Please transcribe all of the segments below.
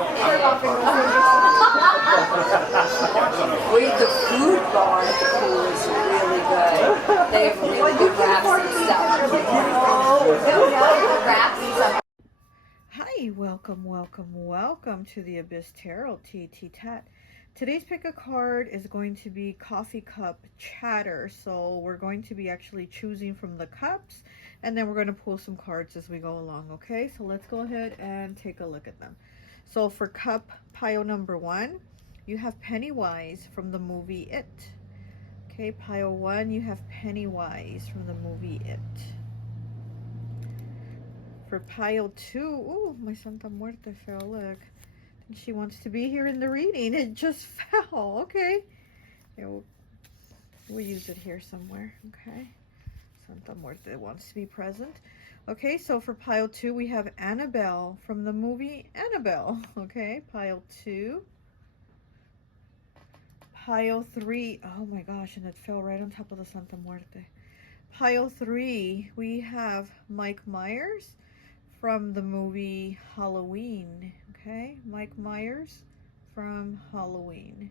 Wait, the food bar at the pool is really good. They have really good wraps and stuff. Wraps and stuff. Hi, welcome to the Abyss Tarot T.A.T. Today's pick a card is going to be Coffe Cup Chatter. So we're going to be actually choosing from the cups, and then we're going to pull some cards as we go along, okay? So let's go ahead and take a look at them. So for cup pile number 1, you have Pennywise from the movie It. Okay, pile 1, you have Pennywise from the movie It. For pile 2, ooh, my Santa Muerte fell, look. She wants to be here in the reading. It just fell, okay. Yeah, we'll use it here somewhere, okay. Santa Muerte wants to be present. Okay, so for pile 2, we have Annabelle from the movie Annabelle, okay. Pile 2. Pile 3, oh my gosh, and it fell right on top of the Santa Muerte. Pile 3, we have Mike Myers from the movie Halloween, okay? Mike Myers from Halloween.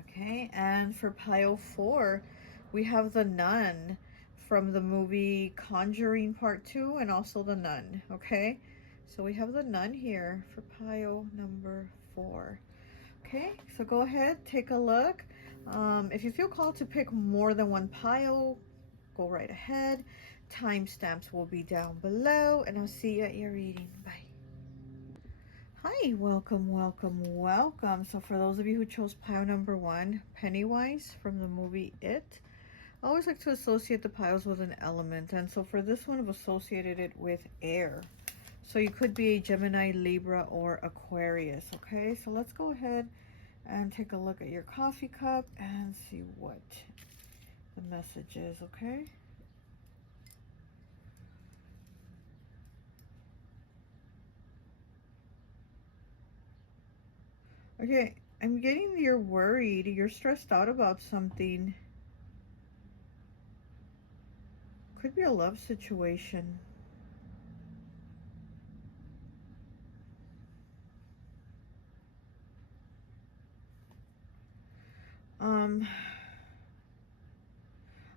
Okay, and for pile 4, we have the Nun from the movie Conjuring Part 2 and also the Nun, okay? So we have the Nun here for pile number 4. Okay, so go ahead, take a look. If you feel called to pick more than one pile, go right ahead. Timestamps will be down below, and I'll see you at your reading. Bye. Hi, welcome. So for those of you who chose pile number 1, Pennywise from the movie It, I always like to associate the piles with an element, and so for this one, I've associated it with air. So you could be a Gemini, Libra, or Aquarius, okay? So let's go ahead and take a look at your coffee cup and see what the message is, okay? Okay, I'm getting you're worried, you're stressed out about something. Could be a love situation.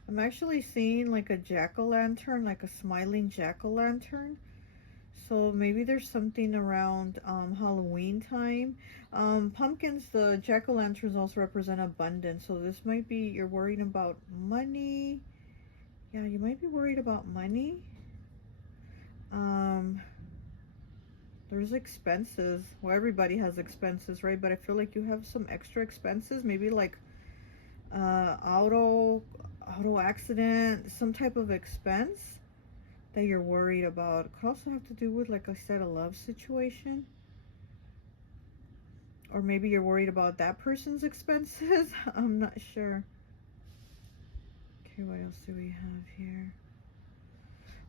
I'm actually seeing like a jack-o'-lantern, like a smiling jack-o'-lantern. So maybe there's something around Halloween time. Pumpkins, the jack-o'-lanterns also represent abundance. So this might be, you're worried about money. Yeah, you might be worried about money. There's expenses. Well, everybody has expenses, right? But I feel like you have some extra expenses, maybe like auto accident, some type of expense that you're worried about. It could also have to do with, like I said, a love situation. Or maybe you're worried about that person's expenses. I'm not sure. Okay, what else do we have here?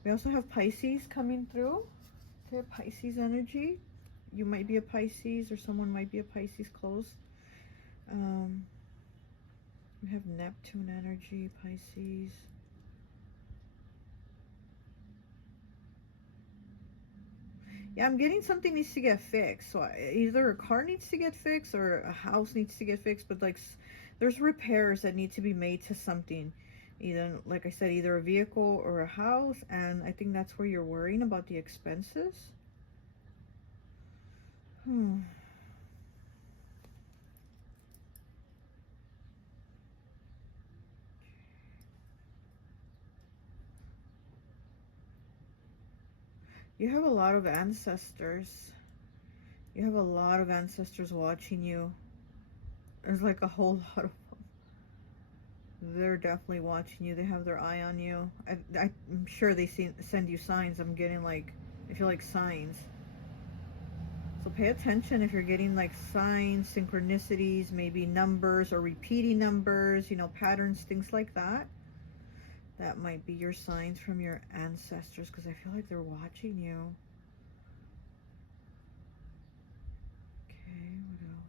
We also have Pisces coming through. Okay, Pisces energy. You might be a Pisces, or someone might be a Pisces close. We have Neptune energy, Pisces. Yeah, I'm getting something needs to get fixed. So either a car needs to get fixed or a house needs to get fixed. But like, there's repairs that need to be made to something. Either, like I said, either a vehicle or a house. And I think that's where you're worrying about the expenses. You have a lot of ancestors. You have a lot of ancestors watching you. There's like a whole lot of them. They're definitely watching you. They have their eye on you. I'm sure they send you signs. I'm getting like, I feel like signs. So pay attention if you're getting like signs, synchronicities, maybe numbers or repeating numbers, you know, patterns, things like that. That might be your signs from your ancestors, because I feel like they're watching you. Okay, what else?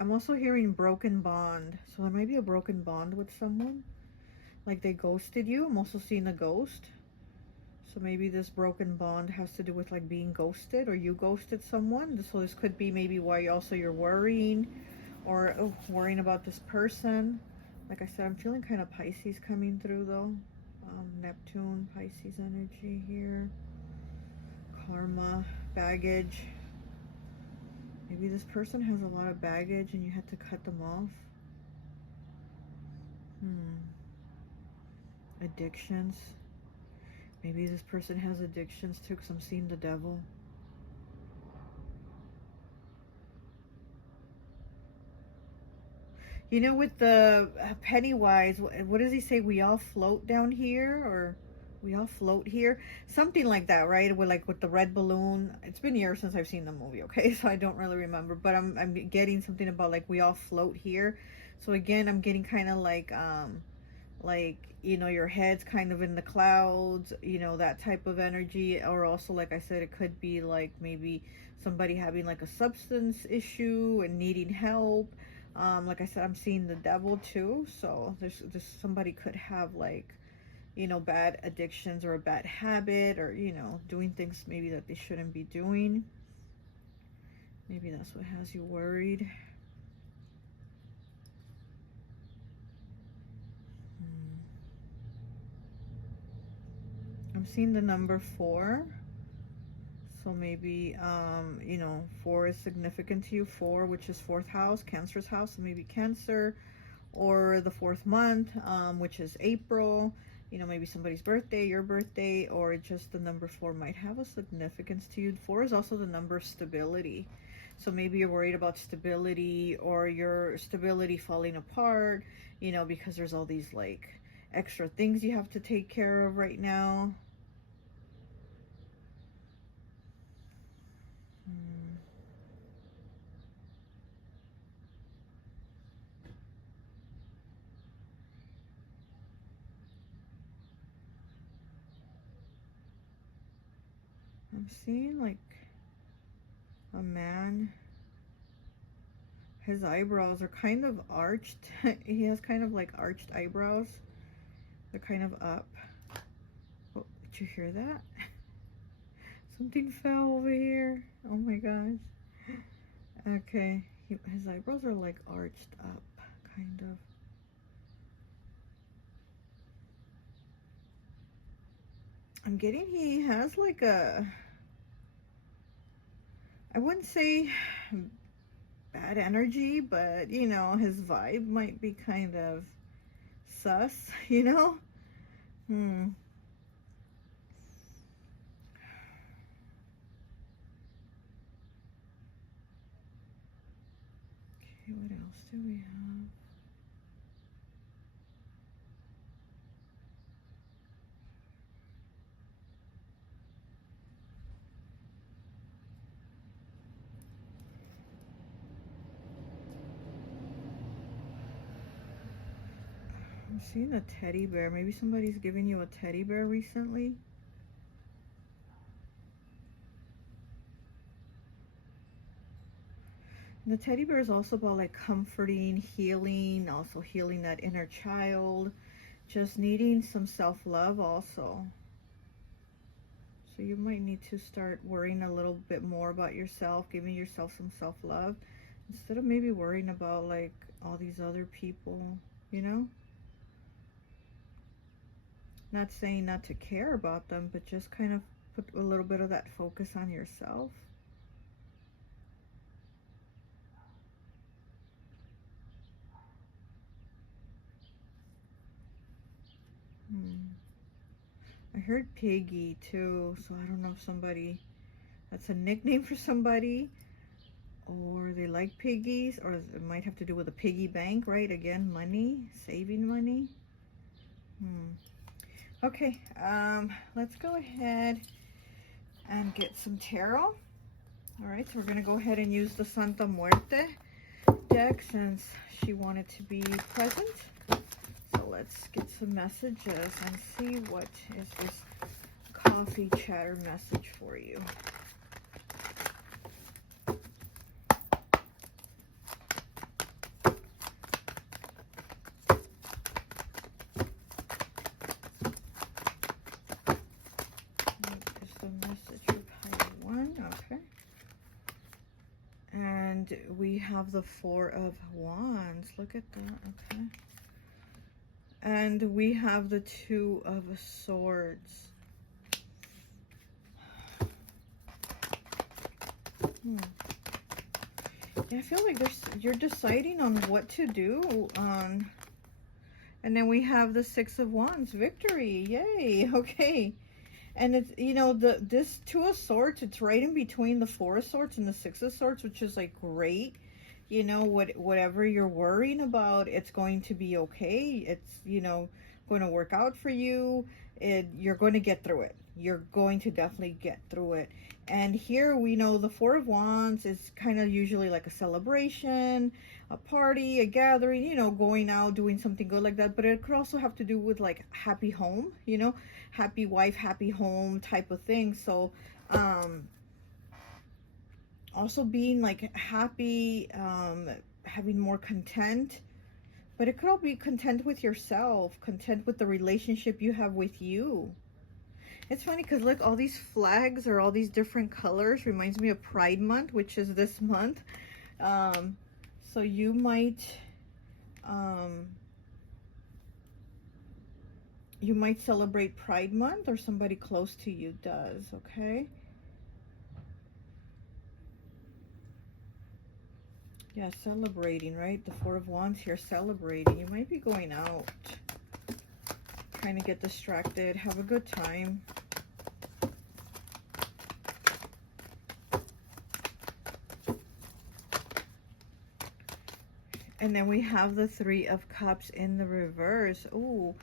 I'm also hearing broken bond. So there might be a broken bond with someone. like they ghosted you. I'm also seeing a ghost. So maybe this broken bond has to do with like being ghosted, or you ghosted someone. So this could be maybe why also you're worrying, or worrying about this person. Like I said, I'm feeling kind of Pisces coming through though. Neptune, Pisces energy here. Karma, baggage. Maybe this person has a lot of baggage and you had to cut them off. Addictions. Maybe this person has addictions too, because I'm seeing the devil. You know, with the Pennywise, what does he say? We all float down here, or we all float here, something like that, right? With like with the red balloon. It's been years since I've seen the movie, okay, so I don't really remember, but I'm getting something about like we all float here. So again, I'm getting kind of like you know, your head's kind of in the clouds, you know, that type of energy. Or also, like I said, it could be like maybe somebody having like a substance issue and needing help. Like I said, I'm seeing the devil too. So there's somebody could have like, you know, bad addictions or a bad habit, or, you know, doing things maybe that they shouldn't be doing. Maybe that's what has you worried. I'm seeing the number 4. So maybe, you know, 4 is significant to you. 4, which is 4th house, Cancer's house. So maybe Cancer, or the 4th month, which is April. You know, maybe somebody's birthday, your birthday, or just the number 4 might have a significance to you. 4 is also the number of stability. So maybe you're worried about stability, or your stability falling apart, you know, because there's all these like extra things you have to take care of right now. I'm seeing like a man. His eyebrows are kind of arched. He has kind of like arched eyebrows. They're kind of up. Oh, did you hear that? Something fell over here. Oh my gosh. Okay. His eyebrows are like arched up, kind of. I'm getting he has like a, I wouldn't say bad energy, but you know, his vibe might be kind of sus, you know? Okay, what else do we have? I'm seeing a teddy bear. Maybe somebody's giving you a teddy bear recently. And the teddy bear is also about like comforting, healing, also healing that inner child, just needing some self-love also. So you might need to start worrying a little bit more about yourself, giving yourself some self-love, instead of maybe worrying about like all these other people, you know? Not saying not to care about them, but just kind of put a little bit of that focus on yourself. I heard piggy too, so I don't know if somebody, that's a nickname for somebody, or they like piggies, or it might have to do with a piggy bank, right? Again, money, saving money. Okay, let's go ahead and get some tarot. All right, so we're gonna go ahead and use the Santa Muerte deck since she wanted to be present. So let's get some messages and see what is this coffee chatter message for you. we have the Four of Wands. Look at that. Okay. And we have the Two of Swords. Yeah, I feel like you're deciding on what to do. And then we have the Six of Wands. Victory. Yay. Okay. And it's, you know, this Two of Swords, it's right in between the Four of Swords and the Six of Swords, which is like great. You know, whatever you're worrying about, it's going to be okay. It's, you know, going to work out for you. You're going to get through it. You're going to definitely get through it. And here we know the Four of Wands is kind of usually like a celebration, a party, a gathering, you know, going out, doing something good like that. But it could also have to do with like happy home, you know, happy wife, happy home type of thing. So, also being like happy, having more content. But it could all be content with yourself, content with the relationship you have with you. It's funny because look, all these flags are all these different colors. Reminds me of Pride Month, which is this month. So you might celebrate Pride Month, or somebody close to you does, okay? Yeah, celebrating, right? The Four of Wands here, celebrating. You might be going out, trying to get distracted, have a good time. And then we have the Three of Cups in the reverse. Ooh,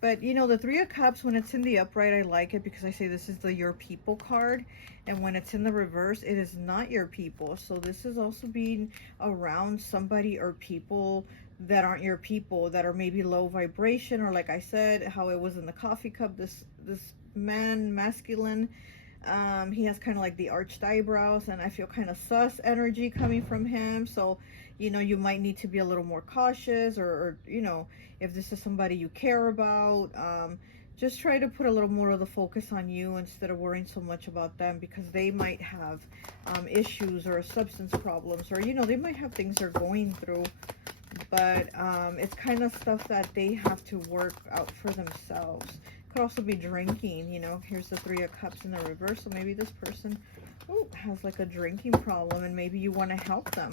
but you know, the Three of Cups, when it's in the upright, I like it because I say this is the Your People card. And when it's in the reverse, it is not your people. So this is also being around somebody or people that aren't your people, that are maybe low vibration, or like I said, how it was in the Coffee Cup, this man, masculine, he has kind of like the arched eyebrows, and I feel kind of sus energy coming from him. So, you know, you might need to be a little more cautious, or you know, if this is somebody you care about, just try to put a little more of the focus on you instead of worrying so much about them, because they might have issues or substance problems, or, you know, they might have things they're going through. But it's kind of stuff that they have to work out for themselves. Could also be drinking, you know. Here's the Three of Cups in the reverse. So maybe this person has like a drinking problem, and maybe you want to help them.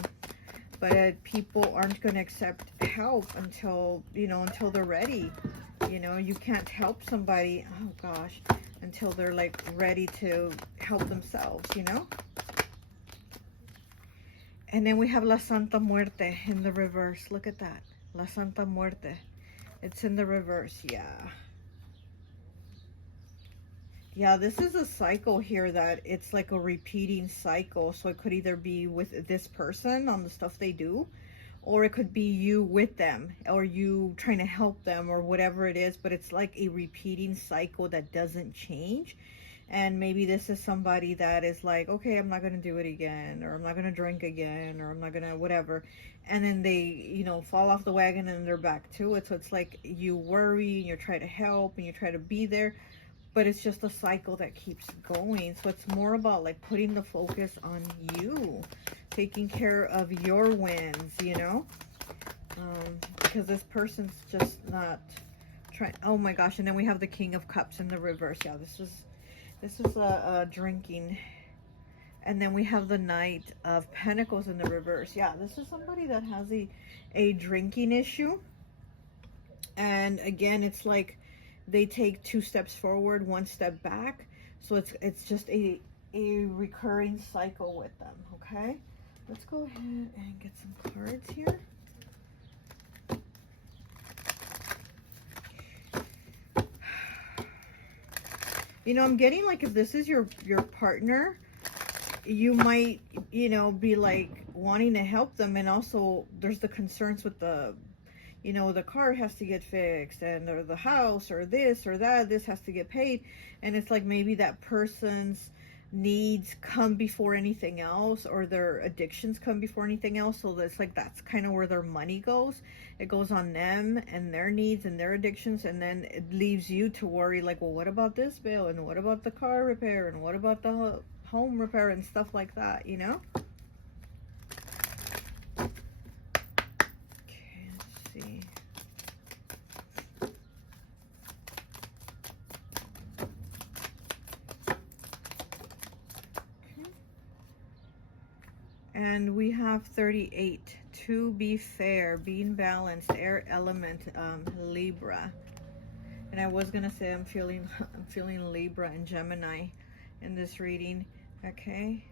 But people aren't going to accept help until, you know, until they're ready. You know, you can't help somebody, oh gosh, until they're like ready to help themselves, you know. And then we have La Santa Muerte in the reverse. Look at that. La Santa Muerte. It's in the reverse. Yeah. Yeah, this is a cycle here that it's like a repeating cycle. So it could either be with this person on the stuff they do, or it could be you with them, or you trying to help them, or whatever it is. But it's like a repeating cycle that doesn't change. And maybe this is somebody that is like, okay, I'm not going to do it again, or I'm not going to drink again, or I'm not going to whatever. And then they, you know, fall off the wagon and they're back to it. So it's like you worry and you're trying to help and you try to be there, but it's just a cycle that keeps going. So it's more about like putting the focus on you, taking care of your wins, you know, because this person's just not trying. Oh my gosh. And then we have the King of Cups in the reverse. Yeah, this is a drinking. And then we have the Knight of Pentacles in the reverse. Yeah, this is somebody that has a drinking issue. And again, it's like they take 2 steps forward, 1 step back. So it's just a recurring cycle with them, okay? Let's go ahead and get some cards here. You know, I'm getting like, if this is your partner, you might, you know, be like wanting to help them. And also there's the concerns with the, you know, the car has to get fixed, and or the house, or this or that, this has to get paid. And it's like maybe that person's needs come before anything else, or their addictions come before anything else. So that's like, that's kind of where their money goes. It goes on them and their needs and their addictions, and then it leaves you to worry like, well, what about this bill, and what about the car repair, and what about the home repair and stuff like that, you know. And we have 38. To be fair, being balanced, air element, Libra. And I was gonna say I'm feeling Libra and Gemini in this reading. Okay.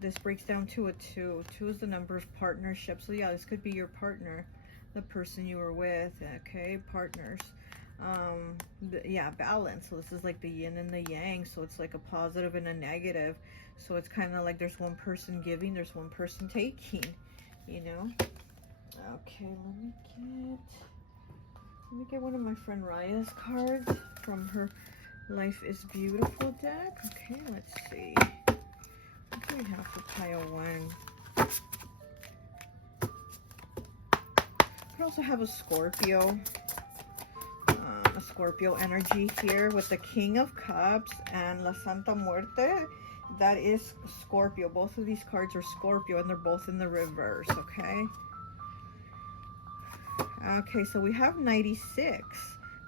This breaks down to a 2. 2 is the number of partnerships. So yeah, this could be your partner, the person you were with. Okay, partners. Yeah, balance. So this is like the yin and the yang. So it's like a positive and a negative. So it's kind of like there's one person giving, there's one person taking, you know. Okay, let me get one of my friend Raya's cards from her Life is Beautiful deck. Okay, let's see. What do we have for pile 1? Could also have a Scorpio energy here with the King of Cups and La Santa Muerte. That is Scorpio. Both of these cards are Scorpio and they're both in the reverse. Okay. Okay, so we have 96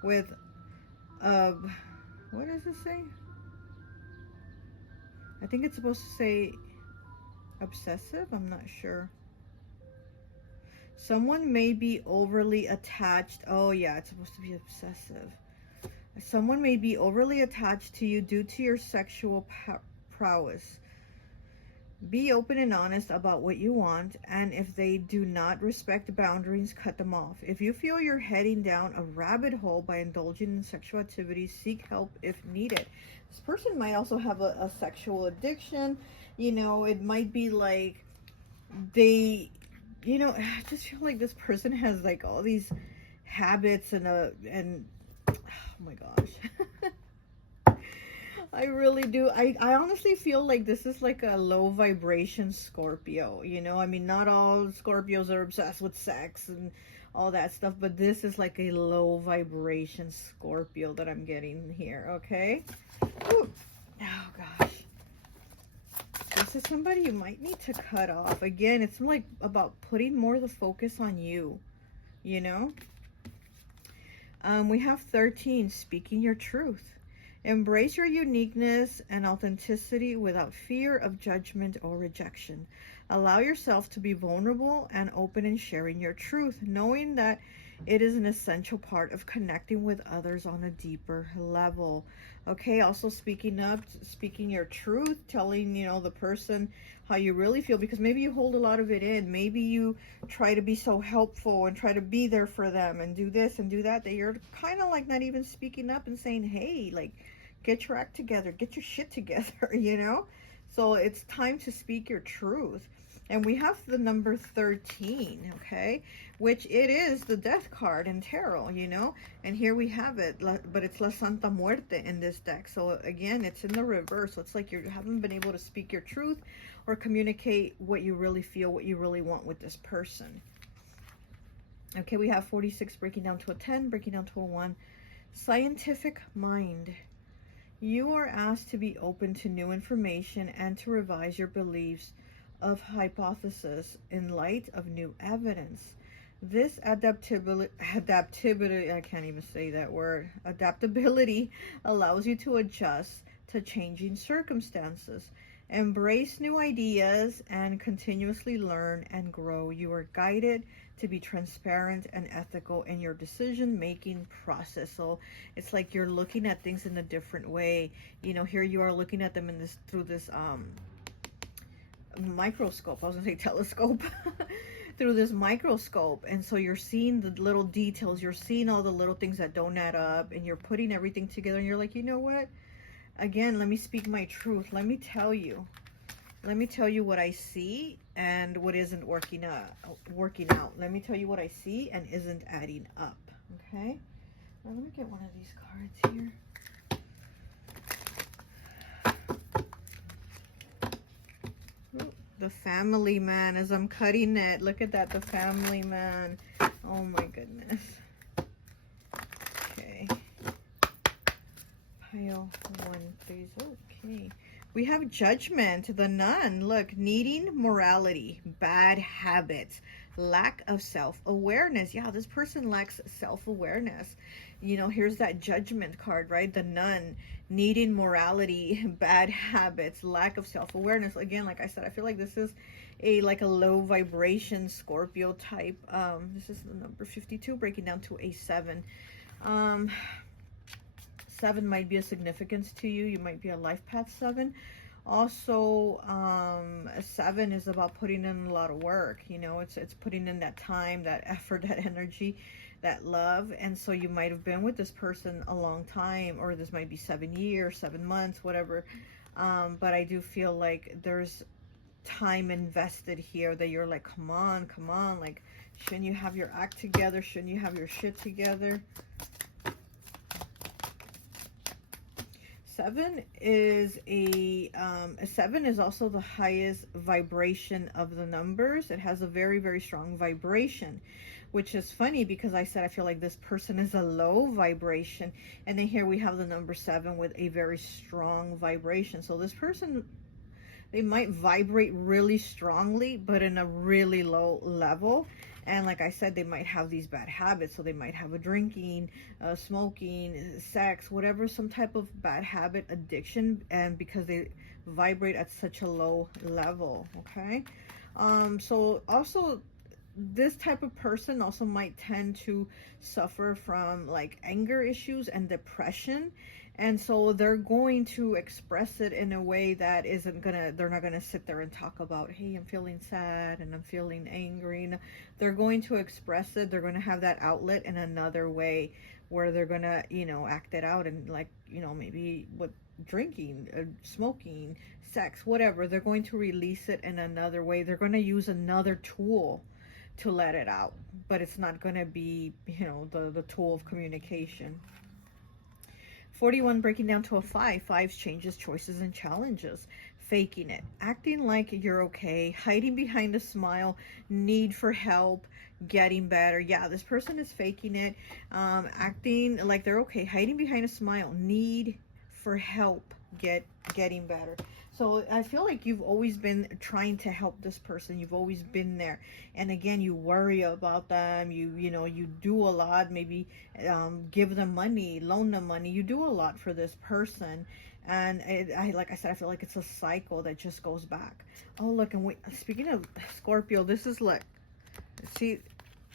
with what does it say? I think it's supposed to say obsessive. I'm not sure. Someone may be overly attached. Oh yeah, it's supposed to be obsessive. Someone may be overly attached to you due to your sexual prowess. Be open and honest about what you want, and if they do not respect the boundaries, cut them off. If you feel you're heading down a rabbit hole by indulging in sexual activities, seek help if needed. This person might also have a sexual addiction. You know, it might be like they, you know, I just feel like this person has like all these habits and oh my gosh. I really do. I honestly feel like this is like a low vibration Scorpio, you know. I mean, not all Scorpios are obsessed with sex and all that stuff, but this is like a low vibration Scorpio that I'm getting here, okay? Ooh. Oh gosh. This is somebody you might need to cut off. Again, it's like about putting more of the focus on you, you know? We have 13, speaking your truth. Embrace your uniqueness and authenticity without fear of judgment or rejection. Allow yourself to be vulnerable and open in sharing your truth, knowing that it is an essential part of connecting with others on a deeper level. Okay, also speaking up, speaking your truth, telling, you know, the person how you really feel, because maybe you hold a lot of it in. Maybe you try to be so helpful and try to be there for them and do this and do that, that you're kind of like not even speaking up and saying, hey, like, get your act together, get your shit together, you know? So it's time to speak your truth. And we have the number 13, okay? Which it is the death card in tarot, you know? And here we have it, but it's La Santa Muerte in this deck. So again, it's in the reverse. So it's like you haven't been able to speak your truth or communicate what you really feel, what you really want with this person. Okay, we have 46 breaking down to a 10, breaking down to a 1. Scientific mind. You are asked to be open to new information and to revise your beliefs of hypothesis in light of new evidence. This adaptability, I can't even say that word, adaptability allows you to adjust to changing circumstances. Embrace new ideas and continuously learn and grow. You are guided to be transparent and ethical in your decision-making process. So it's like you're looking at things in a different way. You know, here you are looking at them in this through this microscope. I was gonna say telescope. Through this microscope, and so you're seeing the little details, you're seeing all the little things that don't add up, and you're putting everything together, and you're like, you know what, again, let me speak my truth. Let me tell you what I see and what isn't working out. Let me tell you what I see and isn't adding up. Okay, now let me get one of these cards here. The family man, as I'm cutting it, look at that, the family man. Oh my goodness. Okay, pile 1, please. Okay, we have judgment, the nun. Look, needing morality, bad habits, lack of self-awareness. Yeah, this person lacks self-awareness. You know, here's that judgment card, right? The nun, needing morality, bad habits, lack of self-awareness. Again, like I said, I feel like this is a low vibration Scorpio type. This is the number 52 breaking down to a 7. 7 might be a significance to you. You might be a life path 7. Also, a 7 is about putting in a lot of work. You know, it's putting in that time, that effort, that energy, that love. And so you might have been with this person a long time, or this might be 7 years, 7 months, whatever. But I do feel like there's time invested here that you're like, come on, like, shouldn't you have your act together? Shouldn't you have your shit together? 7 is a 7 is also the highest vibration of the numbers. It has a very, very strong vibration, which is funny because I said I feel like this person is a low vibration, and then here we have the number 7 with a very strong vibration. So this person, they might vibrate really strongly, but in a really low level. And like I said, they might have these bad habits. So they might have a drinking, smoking, sex, whatever, some type of bad habit, addiction, and because they vibrate at such a low level, okay? So also, this type of person also might tend to suffer from like anger issues and depression. And so they're going to express it in a way that they're not gonna sit there and talk about, hey, I'm feeling sad and I'm feeling angry. No, they're going to express it. They're gonna have that outlet in another way where they're gonna, you know, act it out, and like, you know, maybe with drinking, smoking, sex, whatever. They're going to release it in another way. They're gonna use another tool to let it out, but it's not gonna be, you know, the tool of communication. 41 breaking down to a 5. 5 changes, choices, and challenges. Faking it, acting like you're okay, hiding behind a smile, need for help, getting better. Yeah, this person is faking it, acting like they're okay, hiding behind a smile, need for help, getting better. So I feel like you've always been trying to help this person. You've always been there. And again, you worry about them. You know, you do a lot. Maybe give them money, loan them money. You do a lot for this person. And like I said, I feel like it's a cycle that just goes back. Oh, look, and wait, speaking of Scorpio, this is like, see,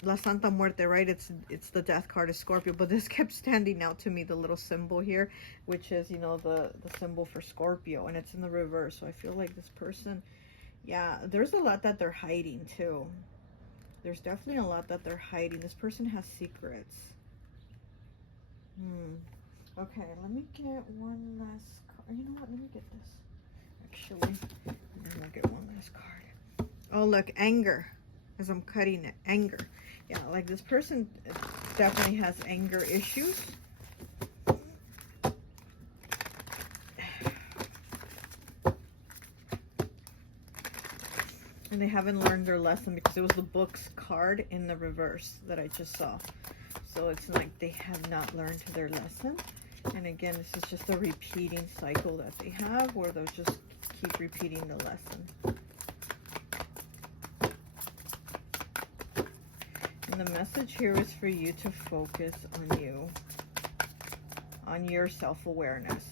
La Santa Muerte, right? It's the death card is Scorpio, but this kept standing out to me, the little symbol here, which is, you know, the symbol for Scorpio, and it's in the reverse. So I feel like this person, yeah, there's a lot that they're hiding too. There's definitely a lot that they're hiding. This person has secrets. Okay, let me get one last card. You know what? Let me get this. Actually, I'm gonna get one last card. Oh, look, anger. As I'm cutting it, anger. Yeah, like this person definitely has anger issues. And they haven't learned their lesson because it was the book's card in the reverse that I just saw. So it's like they have not learned their lesson. And again, this is just a repeating cycle that they have where they'll just keep repeating the lesson. And the message here is for you to focus on your self-awareness.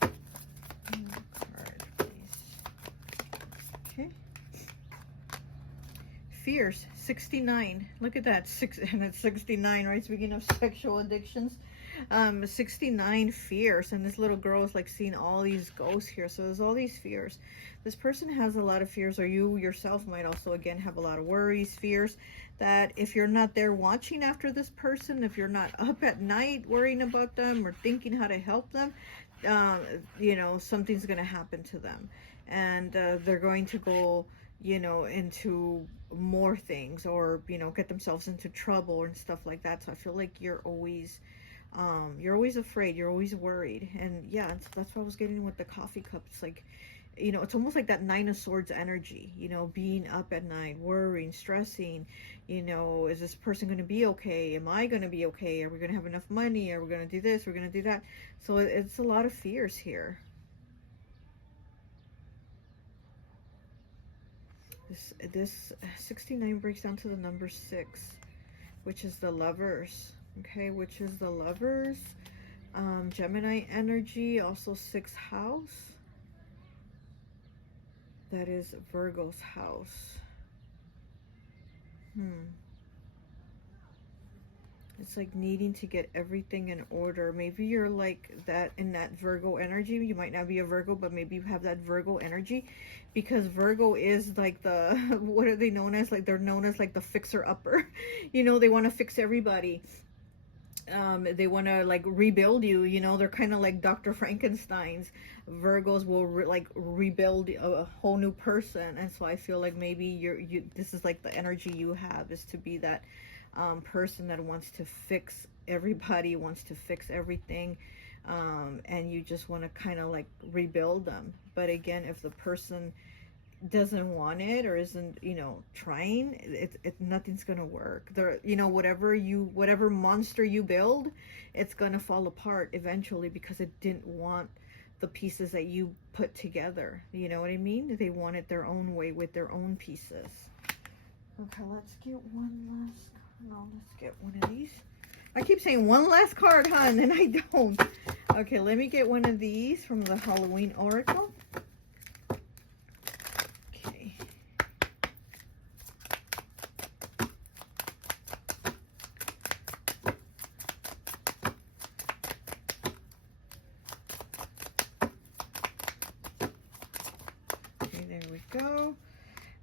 Card, please. Okay. Fears, 69. Look at that, and it's 69, right? Speaking of sexual addictions, 69 fears, and this little girl is like seeing all these ghosts here. So there's all these fears. This person has a lot of fears, or you yourself might also again have a lot of worries, fears, that if you're not there watching after this person, if you're not up at night worrying about them or thinking how to help them, you know, something's going to happen to them, and they're going to go, you know, into more things, or, you know, get themselves into trouble and stuff like that. So I feel like you're always afraid, you're always worried. And yeah, so that's what I was getting with the coffee cup. It's like, you know, it's almost like that 9 of Swords energy, you know, being up at night, worrying, stressing, you know, is this person going to be okay? Am I going to be okay? Are we going to have enough money? Are we going to do this? We're going to do that. So it's a lot of fears here. This 69 breaks down to the number 6, which is the Lovers. Okay, which is the Lovers. Gemini energy, also 6th house. That is Virgo's house. It's like needing to get everything in order. Maybe you're like that in that Virgo energy. You might not be a Virgo, but maybe you have that Virgo energy, because Virgo is like the, what are they known as? Like they're known as like the fixer-upper. You know, they want to fix everybody. They want to like rebuild you. You know, they're kind of like Dr. Frankenstein's. Virgos will rebuild a whole new person. And so I feel like maybe this is like the energy you have, is to be that person that wants to fix everybody, wants to fix everything, and you just want to kind of like rebuild them. But again, if the person doesn't want it or isn't, you know, trying, nothing's gonna work. There, you know, whatever monster you build, it's gonna fall apart eventually, because it didn't want the pieces that you put together. You know what I mean? They want it their own way with their own pieces. Okay, let's get one last. No, let's get one of these. I keep saying one last card, hon, and I don't. Okay, let me get one of these from the Halloween Oracle. Okay. Okay, there we go.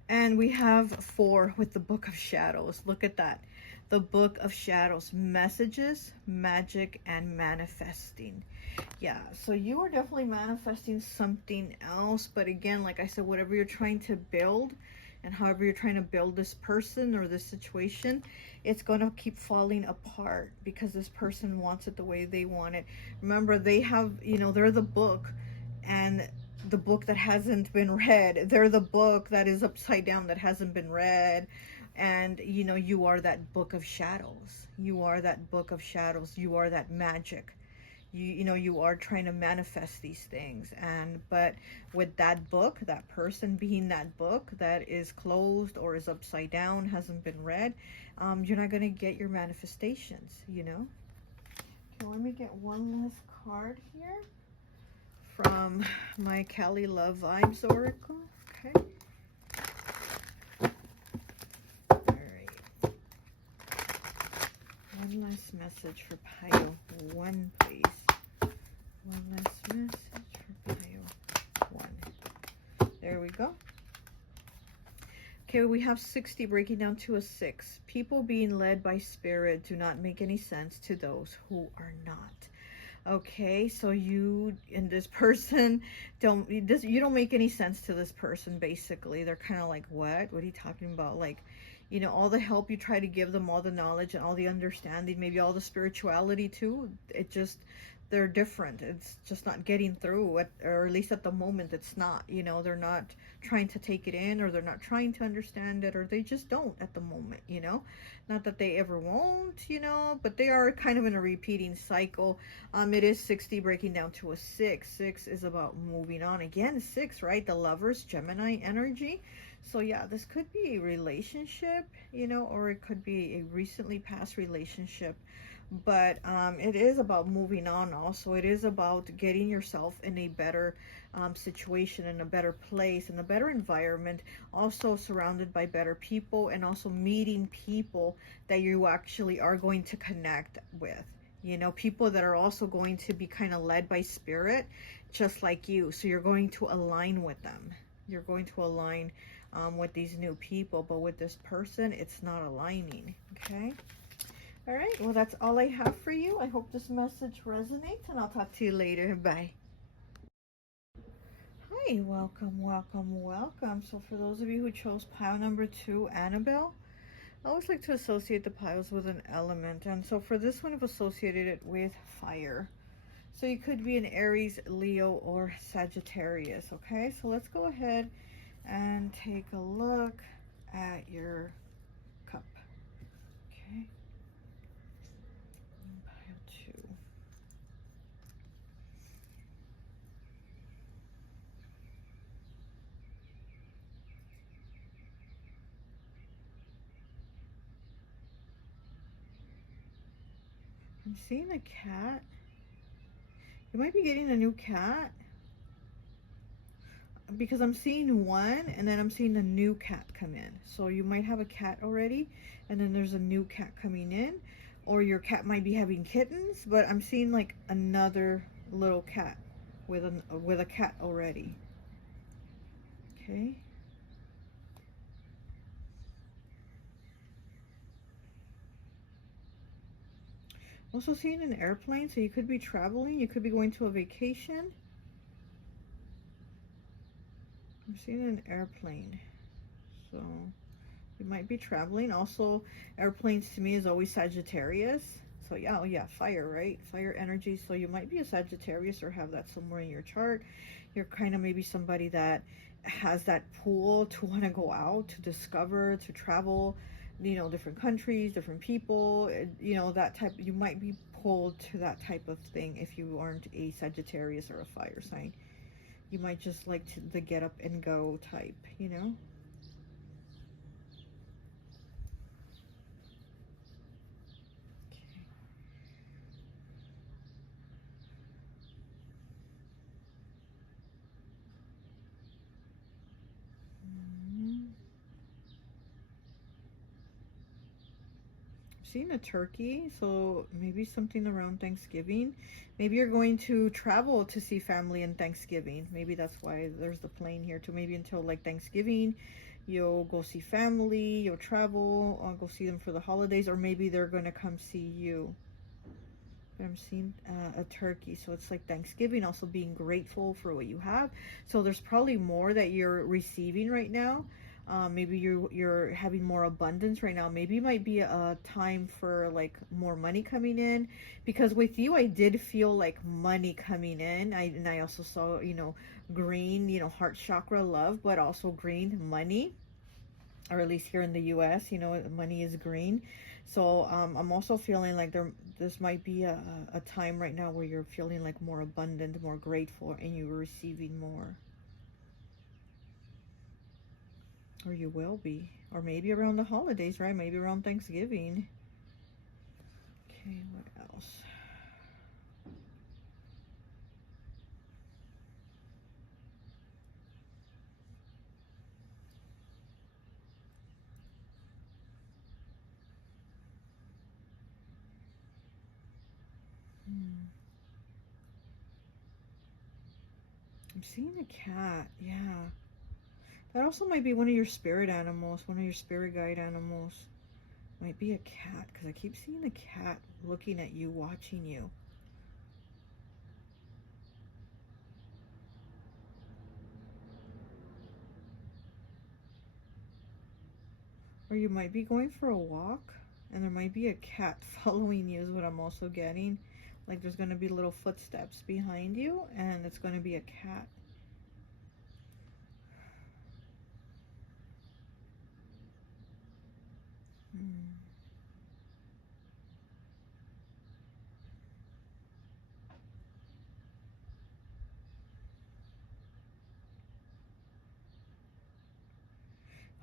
And we have 4 with the Book of Shadows. Look at that. The Book of Shadows. Messages, magic, and manifesting. Yeah, so you are definitely manifesting something else. But again, like I said, whatever you're trying to build and however you're trying to build this person or this situation, it's going to keep falling apart because this person wants it the way they want it. Remember, they have, you know, they're the book, and the book that hasn't been read. They're the book that is upside down, that hasn't been read. And you know, you are that Book of Shadows. You are that Book of Shadows. You are that magic. You know, you are trying to manifest these things. But with that book, that person being that book that is closed or is upside down, hasn't been read, you're not going to get your manifestations, you know. Okay, let me get one last card here from my Cali Love Vibes Oracle. Okay. Alright. One last message for Pile 1, please. One last message for Pile 1. There we go. Okay, we have 60 breaking down to a 6. People being led by spirit do not make any sense to those who are not. Okay, so you and this person you don't make any sense to this person. Basically, they're kind of like, what are you talking about? Like, you know, all the help you try to give them, all the knowledge and all the understanding, maybe all the spirituality too, they're different. It's just not getting through, or at least at the moment it's not. You know, they're not trying to take it in, or they're not trying to understand it, or they just don't at the moment, you know. Not that they ever won't, you know, but they are kind of in a repeating cycle. It is 60 breaking down to a 6. 6 is about moving on. Again, 6, right? The Lovers, Gemini energy. So yeah, this could be a relationship, you know, or it could be a recently past relationship. But it is about moving on also. It is about getting yourself in a better situation, in a better place, in a better environment, also surrounded by better people, and also meeting people that you actually are going to connect with. You know, people that are also going to be kind of led by spirit, just like you. So you're going to align with them. You're going to align with these new people. But with this person, it's not aligning, okay? All right, well, that's all I have for you. I hope this message resonates, and I'll talk to you later. Bye. Hi, welcome, welcome, welcome. So for those of you who chose pile number 2, Annabelle, I always like to associate the piles with an element. And so for this one, I've associated it with fire. So you could be an Aries, Leo, or Sagittarius, okay? So let's go ahead and take a look at your cup, okay? Pile 2. I'm seeing a cat. You might be getting a new cat. Because I'm seeing one and then I'm seeing a new cat come in. So you might have a cat already and then there's a new cat coming in. Or your cat might be having kittens, but I'm seeing like another little cat with a cat already. Okay. Also seeing an airplane, so you could be traveling, you could be going to a vacation. I'm seeing an airplane, so you might be traveling. Also, airplanes to me is always Sagittarius. So yeah, oh yeah, fire, right? Fire energy. So you might be a Sagittarius or have that somewhere in your chart. You're kind of maybe somebody that has that pull to want to go out, to discover, to travel, you know, different countries, different people, you know, that type. You might be pulled to that type of thing if you aren't a Sagittarius or a fire sign. You might just like the get up and go type, you know. Seeing a turkey, so maybe something around Thanksgiving. Maybe you're going to travel to see family in Thanksgiving. Maybe that's why there's the plane here too. Maybe until like Thanksgiving you'll go see family, you'll travel, go see them for the holidays, or maybe they're going to come see you. But I'm seeing a turkey, so it's like Thanksgiving, also being grateful for what you have. So there's probably more that you're receiving right now. Maybe you're having more abundance right now. Maybe it might be a time for like more money coming in, because with you I did feel like money coming in. I also saw, you know, green, you know, heart chakra, love, but also green money, or at least here in the US, you know, money is green. So I'm also feeling like this might be a time right now where you're feeling like more abundant, more grateful, and you're receiving more. Or you will be. Or maybe around the holidays, right? Maybe around Thanksgiving. Okay, what else? I'm seeing a cat, yeah. That also might be one of your spirit animals, one of your spirit guide animals. Might be a cat, because I keep seeing a cat looking at you, watching you. Or you might be going for a walk, and there might be a cat following you is what I'm also getting. Like there's going to be little footsteps behind you, and it's going to be a cat.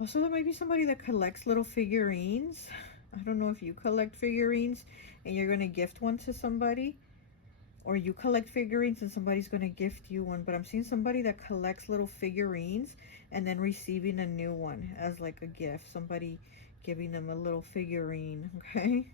Also, there might be somebody that collects little figurines. I don't know if you collect figurines and you're going to gift one to somebody, or you collect figurines and somebody's going to gift you one. But I'm seeing somebody that collects little figurines and then receiving a new one as like a gift. Somebody giving them a little figurine, okay?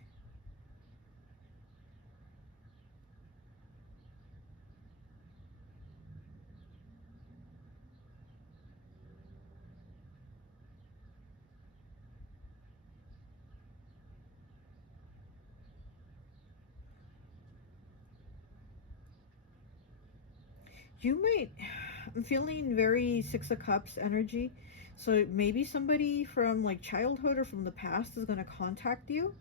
You might, I'm feeling very Six of Cups energy. So maybe somebody from like childhood or from the past is going to contact you,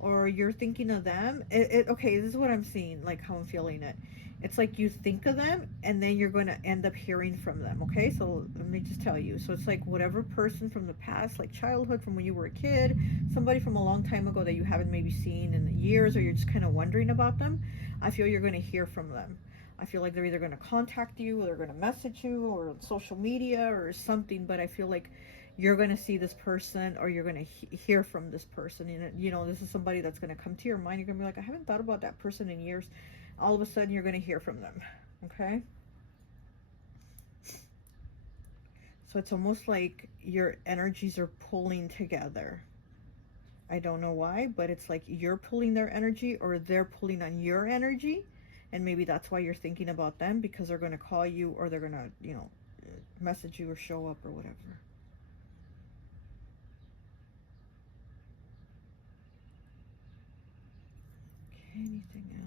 or you're thinking of them. Okay, this is what I'm seeing, like how I'm feeling it. It's like you think of them and then you're going to end up hearing from them. Okay, so let me just tell you. So it's like whatever person from the past, like childhood, from when you were a kid, somebody from a long time ago that you haven't maybe seen in years, or you're just kind of wondering about them. I feel you're going to hear from them. I feel like they're either going to contact you, or they're going to message you, or on social media or something. But I feel like you're going to see this person, or you're going to hear from this person. And, you know, this is somebody that's going to come to your mind. You're going to be like, I haven't thought about that person in years. All of a sudden, you're going to hear from them. Okay? So it's almost like your energies are pulling together. I don't know why, but it's like you're pulling their energy, or they're pulling on your energy. And maybe that's why you're thinking about them, because they're going to call you, or they're going to, you know, message you or show up or whatever. Okay, anything else?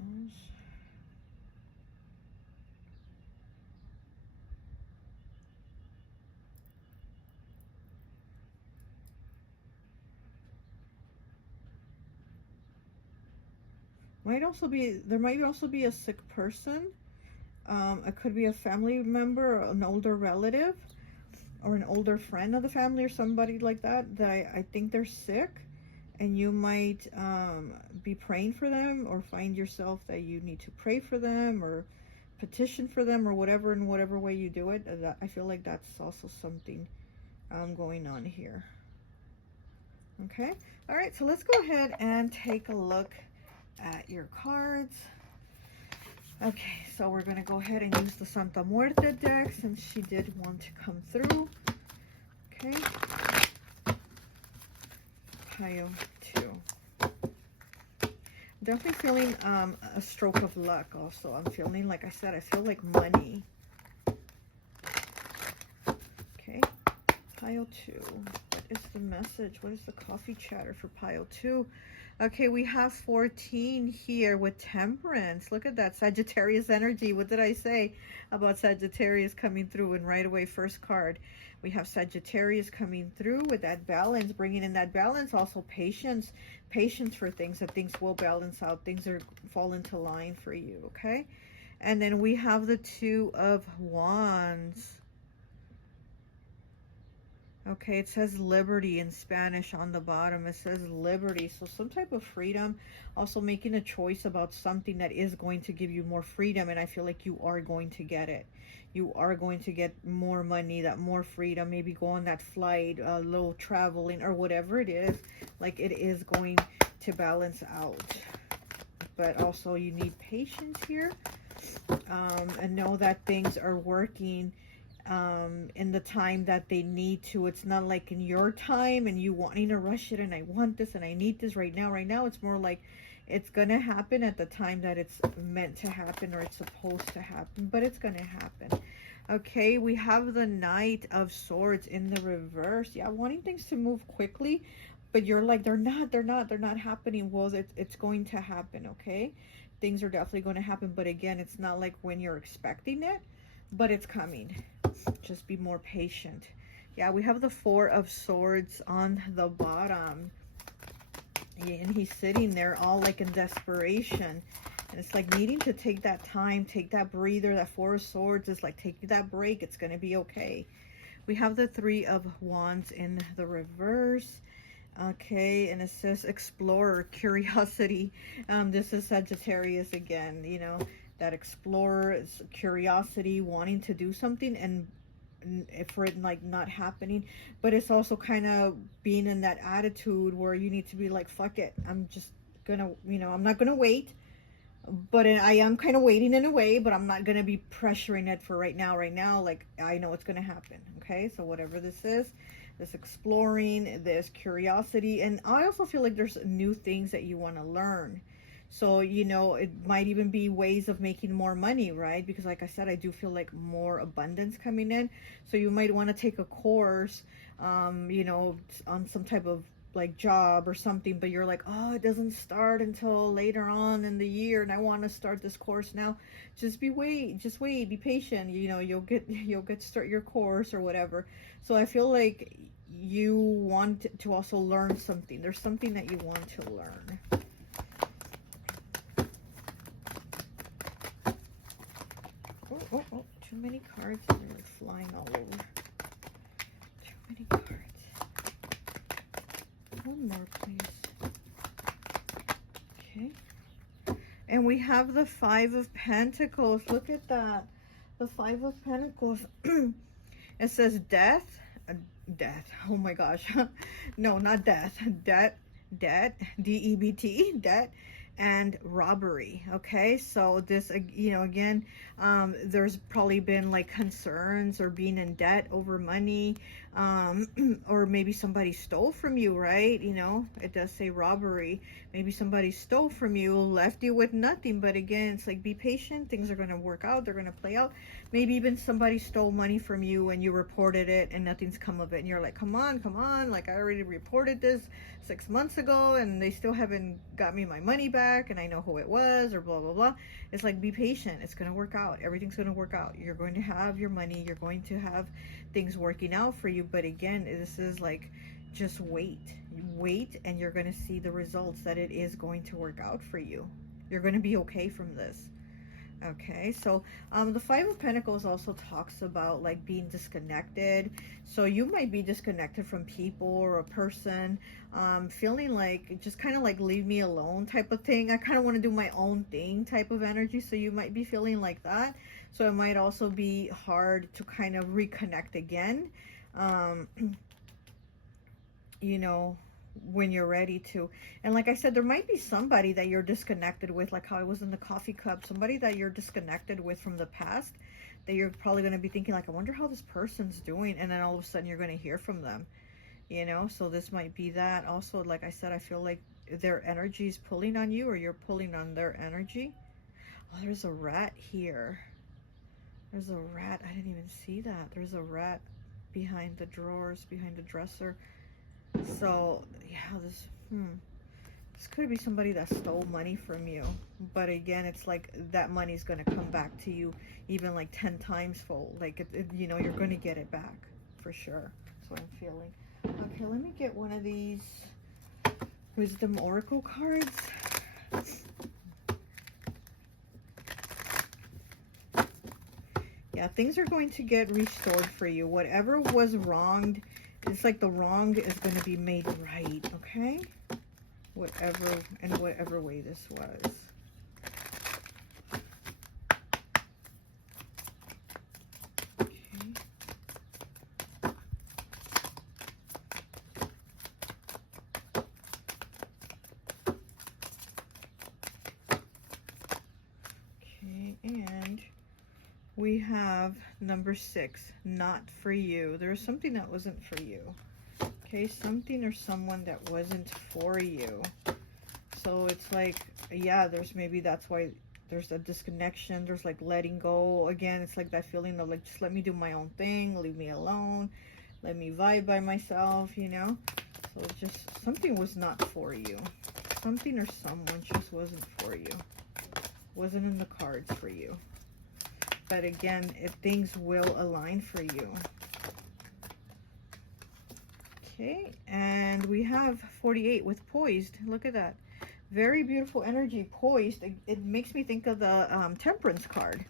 There might also be a sick person. It could be a family member, an older relative, or an older friend of the family, or somebody like that, that I think they're sick, and you might be praying for them, or find yourself that you need to pray for them, or petition for them, or whatever, in whatever way you do it. I feel like that's also something going on here. Okay, all right, so let's go ahead and take a look at your cards. Okay, so we're going to go ahead and use the Santa Muerte deck, since she did want to come through. Okay. Pile 2. Definitely feeling a stroke of luck also. I'm feeling, like I said, I feel like money. Okay. Pile 2. What is the message? What is the coffee chatter for pile 2? Okay, we have 14 here with Temperance. Look at that Sagittarius energy. What did I say about Sagittarius coming through? And right away, first card, we have Sagittarius coming through with that balance, bringing in that balance. Also patience. Patience for things, that things will balance out. Things are fall into line for you, okay? And then we have the Two of Wands. Okay, it says liberty in Spanish on the bottom. It says liberty. So some type of freedom. Also making a choice about something that is going to give you more freedom. And I feel like you are going to get it. You are going to get more money, that more freedom. Maybe go on that flight, a little traveling, or whatever it is. Like, it is going to balance out. But also you need patience here. And know that things are working in the time that they need to. It's not like in your time and you wanting to rush it, and I want this and I need this right now. It's more like it's gonna happen at the time that it's meant to happen, or it's supposed to happen, but it's gonna happen. Okay, we have the Knight of Swords in the reverse. Yeah, wanting things to move quickly, but you're like, they're not happening. Well, it's going to happen. Okay, things are definitely going to happen, but again, it's not like when you're expecting it, but it's coming. Just be more patient. Yeah, we have the Four of Swords on the bottom. Yeah, and he's sitting there all like in desperation. And it's like needing to take that time, take that breather. That Four of Swords is like, take that break. It's going to be okay. We have the Three of Wands in the reverse. Okay, and it says Explorer, Curiosity. This is Sagittarius again, you know. That explorer is curiosity, wanting to do something, and for it like not happening, but it's also kind of being in that attitude where you need to be like, fuck it, I'm just gonna, you know, I'm not gonna wait, but I am kind of waiting in a way, but I'm not gonna be pressuring it for right now. Like, I know it's gonna happen. Okay, so whatever this is, this exploring, this curiosity, and I also feel like there's new things that you want to learn. So, you know, it might even be ways of making more money, right? Because like I said, I do feel like more abundance coming in. So you might want to take a course, you know, on some type of like job or something, but you're like, oh, it doesn't start until later on in the year, and I want to start this course now. Just wait, be patient. You know, you'll get to start your course or whatever. So I feel like you want to also learn something. There's something that you want to learn. Oh, too many cards. They're flying all over. Too many cards. One more, please. Okay. And we have the Five of Pentacles. Look at that. The Five of Pentacles. It says death, death. Oh my gosh. No, not death. Debt, D-E-B-T, debt, and robbery. Okay, so this, you know, again, there's probably been like concerns or being in debt over money, or maybe somebody stole from you, right? You know, it does say robbery. Maybe somebody stole from you, left you with nothing. But again, it's like, be patient. Things are going to work out. They're going to play out. Maybe even somebody stole money from you and you reported it and nothing's come of it. And you're like, come on. Like, I already reported this 6 months ago and they still haven't got me my money back and I know who it was, or blah, blah, blah. It's like, be patient. It's going to work out. Everything's going to work out. You're going to have your money. You're going to have things working out for you. But again, this is like, just wait, and you're going to see the results, that it is going to work out for you. You're going to be okay from this. Okay, so the Five of Pentacles also talks about like being disconnected. So you might be disconnected from people or a person, feeling like just kind of like leave me alone type of thing. I kind of want to do my own thing type of energy. So you might be feeling like that. So it might also be hard to kind of reconnect again, you know, when you're ready to. And like I said, there might be somebody that you're disconnected with, like how I was in the Coffe Cup, somebody that you're disconnected with from the past, that you're probably going to be thinking like, I wonder how this person's doing, and then all of a sudden you're going to hear from them, you know. So this might be that. Also, like I said, I feel like their energy is pulling on you, or you're pulling on their energy. Oh, there's a rat here. There's a rat. I didn't even see that. There's a rat behind the drawers, behind the dresser. So yeah, this could be somebody that stole money from you. But again, it's like that money's going to come back to you even like 10 times fold. Like, you know, you're going to get it back for sure. That's what I'm feeling. Okay, let me get one of these Wisdom Oracle cards. Yeah, things are going to get restored for you. Whatever was wronged, it's like the wrong is going to be made right, okay? Whatever way this was. Okay, and we have number 6, not for you. There was something that wasn't for you. Okay, something or someone that wasn't for you. So it's like, yeah, there's maybe that's why there's a disconnection. There's like letting go. Again, it's like that feeling of like, just let me do my own thing. Leave me alone. Let me vibe by myself, you know. So just something was not for you. Something or someone just wasn't for you. Wasn't in the cards for you. But again, if things will align for you. Okay, and we have 48 with poised. Look at that. Very beautiful energy, poised. It makes me think of the Temperance card.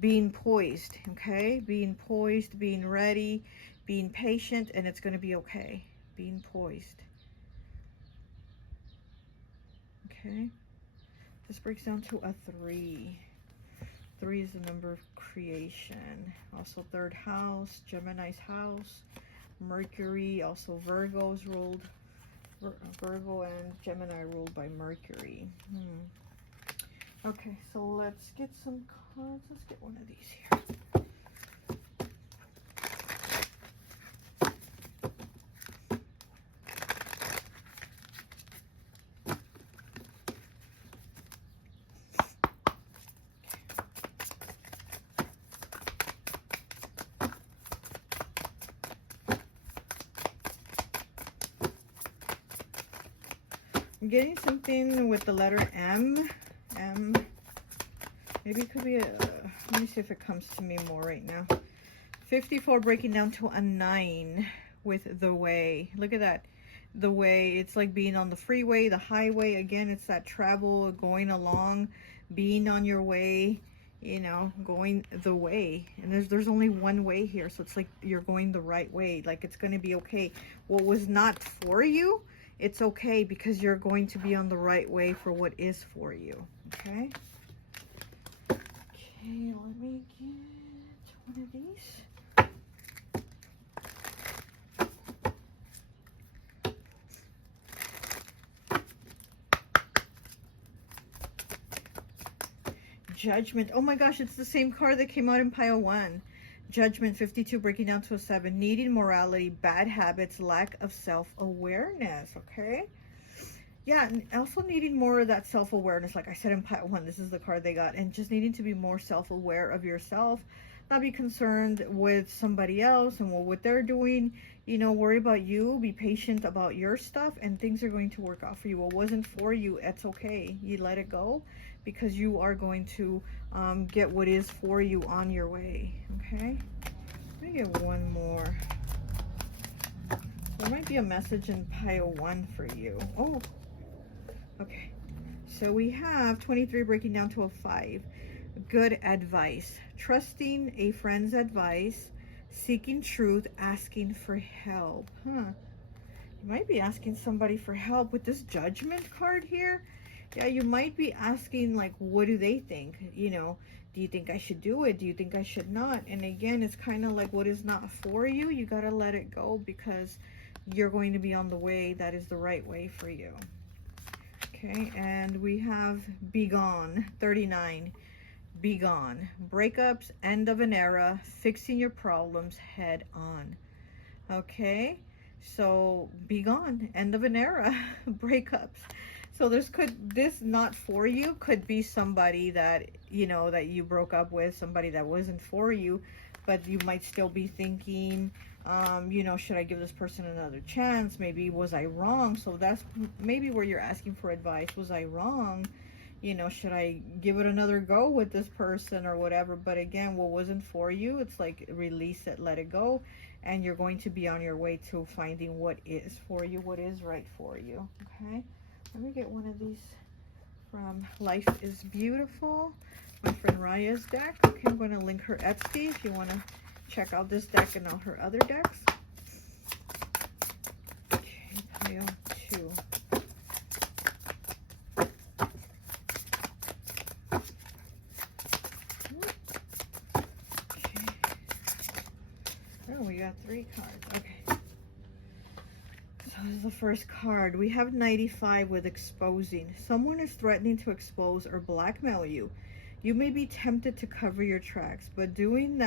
Being poised, okay? Being poised, being ready, being patient, and it's going to be okay. Being poised. Okay. This breaks down to a 3. 3 is the number of creation. Also 3rd house, Gemini's house. Mercury, also Virgo's ruled, Virgo and Gemini ruled by Mercury. Okay, so let's get some cards. Let's get one of these here. I'm getting something with the letter M. Maybe it could be a, let me see if it comes to me more right now. 54 breaking down to a 9 with the way. Look at that. The way, it's like being on the freeway, the highway. Again, it's that travel, going along, being on your way, you know, going the way. And there's only one way here. So it's like you're going the right way. Like, it's going to be okay. What was not for you, it's okay, because you're going to be on the right way for what is for you. Okay. Okay, let me get one of these. Judgment. Oh my gosh, it's the same card that came out in pile 1. Judgment, 52, breaking down to a 7. Needing morality, bad habits, lack of self-awareness, okay? Yeah, and also needing more of that self-awareness. Like I said in pile 1, this is the card they got. And just needing to be more self-aware of yourself. Not be concerned with somebody else and what they're doing. You know, worry about you. Be patient about your stuff. And things are going to work out for you. What wasn't for you, it's okay. You let it go. Because you are going to get what is for you on your way. Okay? Let me get one more. There might be a message in pile 1 for you. Oh, okay. So we have 23 breaking down to a 5. Good advice. Trusting a friend's advice. Seeking truth. Asking for help. Huh. You might be asking somebody for help with this Judgment card here. Yeah, you might be asking, like, what do they think? You know, do you think I should do it? Do you think I should not? And again, it's kind of like what is not for you, you got to let it go because you're going to be on the way that is the right way for you. Okay, and we have Be Gone, 39. Be gone. Breakups, end of an era, fixing your problems head on. Okay, so be gone, end of an era, breakups. So this not for you could be somebody that, you know, that you broke up with, somebody that wasn't for you, but you might still be thinking, you know, should I give this person another chance? Maybe was I wrong? So that's maybe where you're asking for advice. Was I wrong? You know, should I give it another go with this person or whatever? But again, what wasn't for you, it's like release it, let it go, and you're going to be on your way to finding what is for you, what is right for you. Okay. Let me get one of these from Life is Beautiful, my friend Raya's deck. Okay, I'm going to link her Etsy if you want to check out this deck and all her other decks. Okay, pile 2. Okay. Oh, we got 3 cards. Okay. This is the first card. We have 95 with exposing. Someone is threatening to expose or blackmail you. You may be tempted to cover your tracks, but doing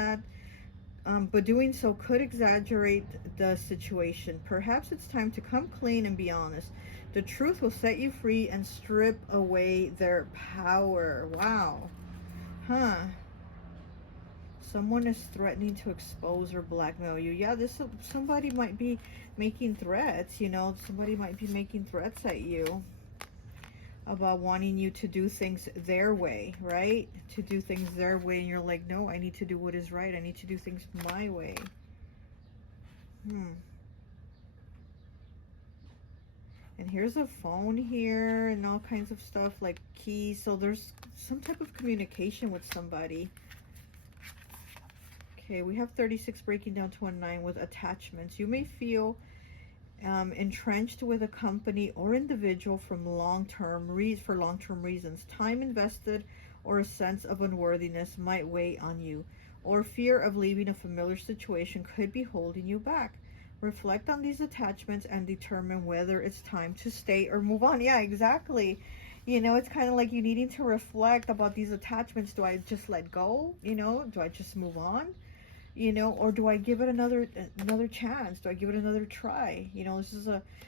so could exaggerate the situation. Perhaps it's time to come clean and be honest. The truth will set you free and strip away their power. Wow. Huh. Someone is threatening to expose or blackmail you. Yeah, somebody might be making threats, you know. Somebody might be making threats at you about wanting you to do things their way, right? To do things their way, and you're like, no, I need to do what is right. I need to do things my way. And here's a phone here and all kinds of stuff like keys. So there's some type of communication with somebody. Okay, we have 36 breaking down to a 9 with attachments. You may feel entrenched with a company or individual from long-term reasons. Time invested or a sense of unworthiness might weigh on you, or fear of leaving a familiar situation could be holding you back. Reflect on these attachments and determine whether it's time to stay or move on. Yeah, exactly. You know, it's kind of like you needing to reflect about these attachments. Do I just let go? You know, do I just move on? You know, or do I give it another chance? Do I give it another try? You know,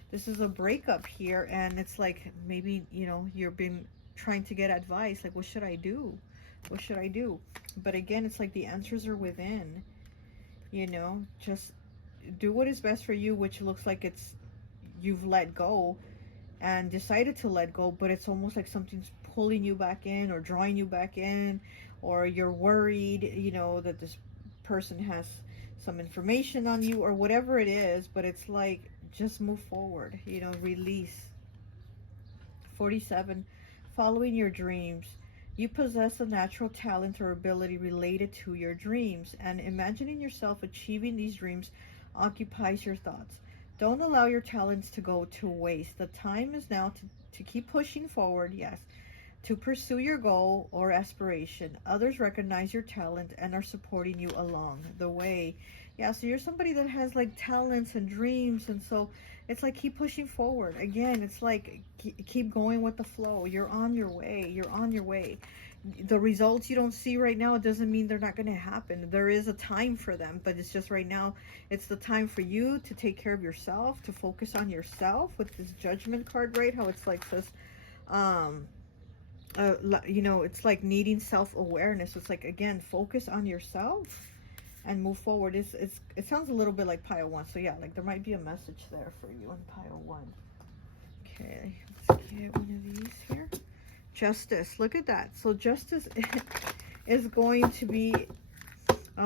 this is a breakup here, and it's like maybe, you know, you've been trying to get advice, like, what should I do? What should I do? But again, it's like the answers are within. You know, just do what is best for you, which looks like it's you've let go and decided to let go, but it's almost like something's pulling you back in or drawing you back in, or you're worried, you know, that this person has some information on you or whatever it is, but it's like just move forward, you know, release. 47, following your dreams. You possess a natural talent or ability related to your dreams, and imagining yourself achieving these dreams occupies your thoughts. Don't allow your talents to go to waste. The time is now to keep pushing forward, yes, to pursue your goal or aspiration. Others recognize your talent and are supporting you along the way. Yeah, so you're somebody that has like talents and dreams, and so It's like keep pushing forward. Again, it's like keep going with the flow. You're on your way. You're on your way. The results you don't see right now, it doesn't mean they're not going to happen. There is a time for them, but it's just right now, it's the time for you to take care of yourself, to focus on yourself with this Judgment card, right? How it's like says, you know, it's like needing self-awareness. It's like, again, focus on yourself and move forward. It sounds a little bit like pile 1. So yeah, like there might be a message there for you in pile 1. Okay, let's get one of these here. Justice, look at that. So justice is going to be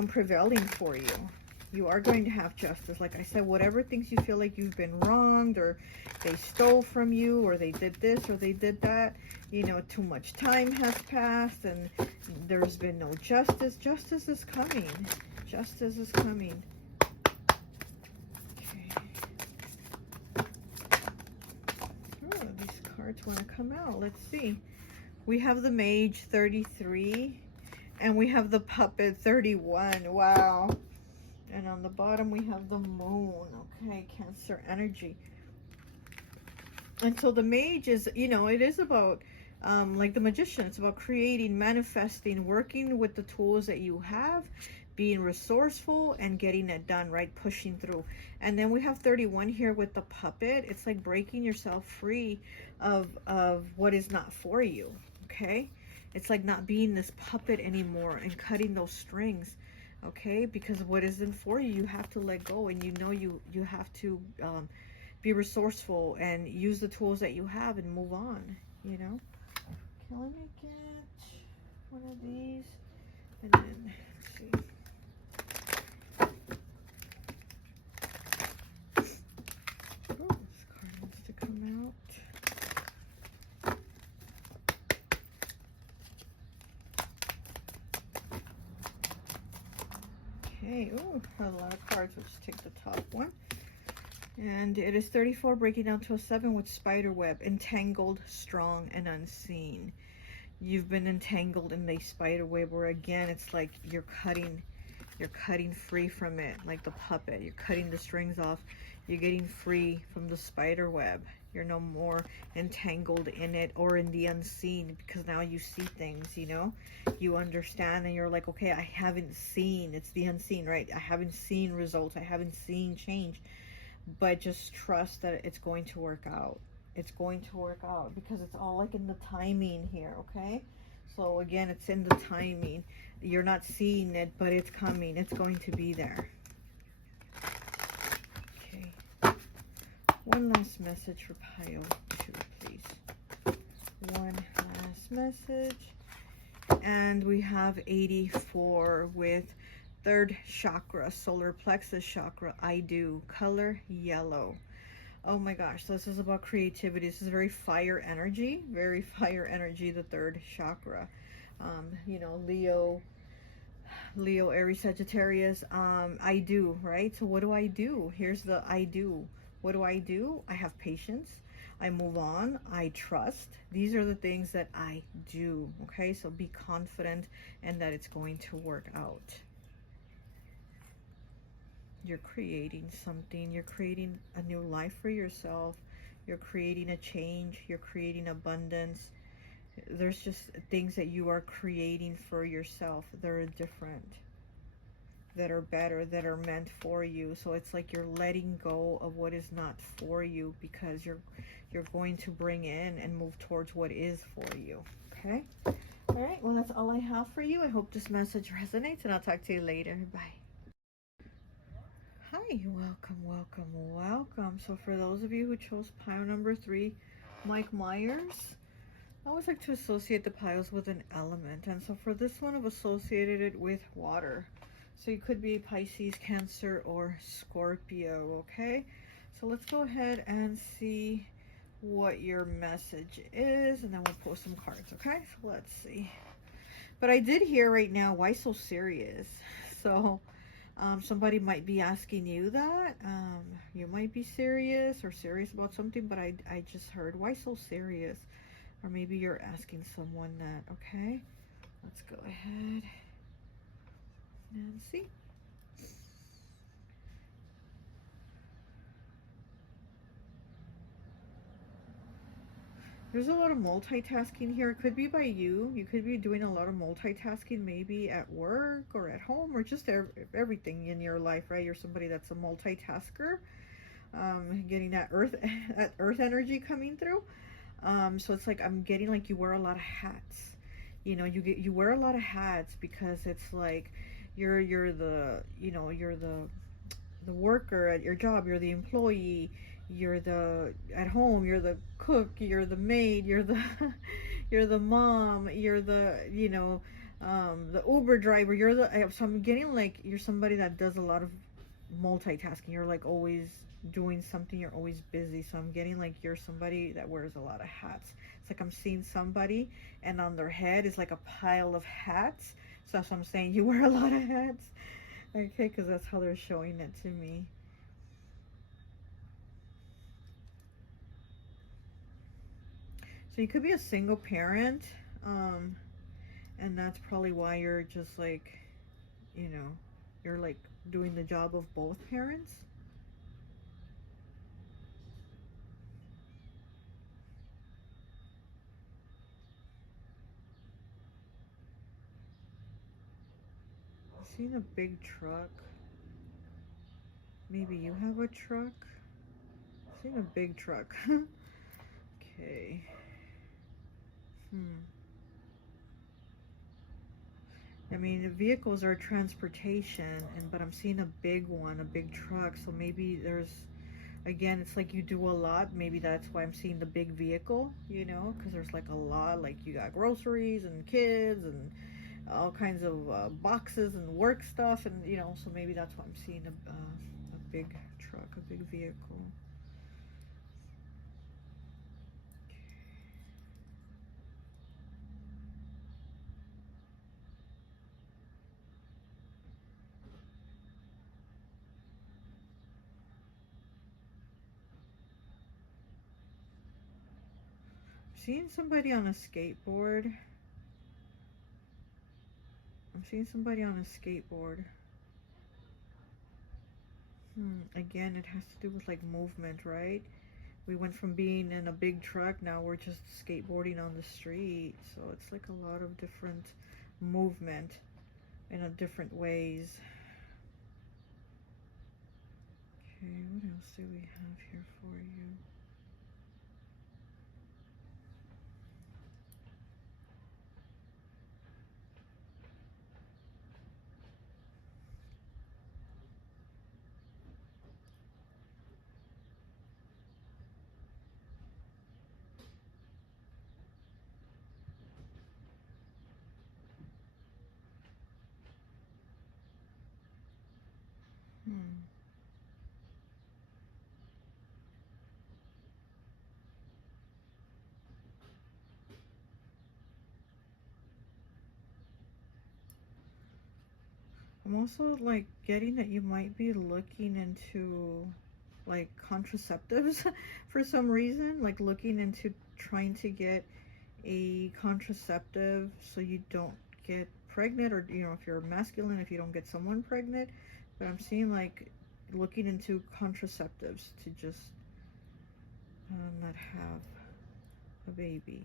prevailing for you. You are going to have justice. Like I said, whatever things you feel like you've been wronged, or they stole from you, or they did this or they did that, you know, too much time has passed and there's been no justice. Justice is coming. Justice is coming. Okay. Oh, these cards want to come out. Let's see. We have the Mage 33 and we have the Puppet 31. Wow. And on the bottom we have the Moon. Okay, Cancer energy. And so the Mage is, you know, it is about like the Magician. It's about creating, manifesting, working with the tools that you have, being resourceful and getting it done, right? Pushing through. And then we have 31 here with the Puppet. It's like breaking yourself free of what is not for you. Okay, it's like not being this puppet anymore and cutting those strings. Okay, because what isn't for you, you have to let go, and you know you have to be resourceful and use the tools that you have and move on, you know. Okay, let me get one of these and then let's see. Oh, this card wants to come out. Okay, oh, a lot of cards. Let's take the top one. And it is 34 breaking down to a 7 with spider web, entangled, strong, and unseen. You've been entangled in the spider web, where again, it's like you're cutting free from it, like the puppet. You're cutting the strings off. You're getting free from the spider web. You're no more entangled in it or in the unseen, because now you see things, you know, you understand, and you're like, okay, I haven't seen, it's the unseen, right? I haven't seen results. I haven't seen change, but just trust that it's going to work out. It's going to work out because it's all like in the timing here. Okay, so again, it's in the timing. You're not seeing it, but it's coming. It's going to be there. Okay, one last message for pile 2, please. One last message. And we have 84 with 3rd chakra, solar plexus chakra. I do. Color yellow. Oh my gosh, this is about creativity. This is very fire energy. Very fire energy, the 3rd chakra. You know, Leo, Aries, Sagittarius. I do, right? So what do I do? Here's the I do. What do? I have patience. I move on. I trust. These are the things that I do. Okay, so be confident and that it's going to work out. You're creating something. You're creating a new life for yourself. You're creating a change. You're creating abundance. There's just things that you are creating for yourself that are different, that are better, that are meant for you. So it's like you're letting go of what is not for you, because you're going to bring in and move towards what is for you. Okay, all right, well, that's all I have for you. I hope this message resonates, and I'll talk to you later. Bye. Hi, welcome. So for those of you who chose pile number 3, Mike Myers, I always like to associate the piles with an element, and so for this one I've associated it with water. So you could be Pisces, Cancer, or Scorpio. Okay, so let's go ahead and see what your message is, and then we'll pull some cards. Okay, so let's see. But I did hear right now, why so serious? So somebody might be asking you that. You might be serious or serious about something, but I just heard, why so serious? Or maybe you're asking someone that. Okay, let's go ahead and see. There's a lot of multitasking here. It could be by you. You could be doing a lot of multitasking, maybe at work or at home or just everything in your life, right? You're somebody that's a multitasker. Getting that that earth energy coming through. So it's like I'm getting like you wear a lot of hats. You know, you wear a lot of hats because it's like you're the, you know, you're the worker at your job, you're the employee, you're the at home, you're the cook, you're the maid, you're the you're the mom, you're the, you know, the Uber driver, you're the, so I'm getting like you're somebody that does a lot of multitasking. You're like always doing something, you're always busy. So I'm getting like you're somebody that wears a lot of hats. It's like I'm seeing somebody and on their head is like a pile of hats. So that's what I'm saying, you wear a lot of hats. Okay, because that's how they're showing it to me. So you could be a single parent, and that's probably why you're just like, you know, you're like doing the job of both parents. I've seen a big truck. Maybe you have a truck? I've seen a big truck. Okay. I mean, vehicles are transportation, but I'm seeing a big one, a big truck. So maybe there's, again, it's like you do a lot. Maybe that's why I'm seeing the big vehicle, you know, because there's like a lot, like you got groceries and kids and all kinds of boxes and work stuff, and you know, so maybe that's why I'm seeing a big truck, a big vehicle. Seeing somebody on a skateboard. I'm seeing somebody on a skateboard. Again, it has to do with like movement, right? We went from being in a big truck, now we're just skateboarding on the street. So it's like a lot of different movement in a different ways. Okay, what else do we have here for you? I'm also like getting that you might be looking into like contraceptives for some reason, like looking into trying to get a contraceptive so you don't get pregnant, or you know, if you're masculine, if you don't get someone pregnant. But I'm seeing like looking into contraceptives to just not have a baby.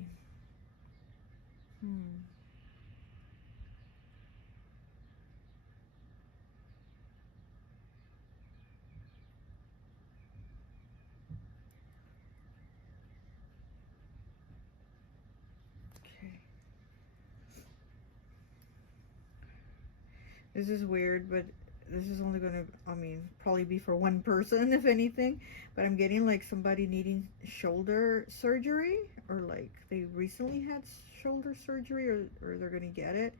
Okay. This is weird, but this is only gonna, I mean, probably be for one person, if anything. But I'm getting like somebody needing shoulder surgery, or like they recently had shoulder surgery, or they're gonna get it.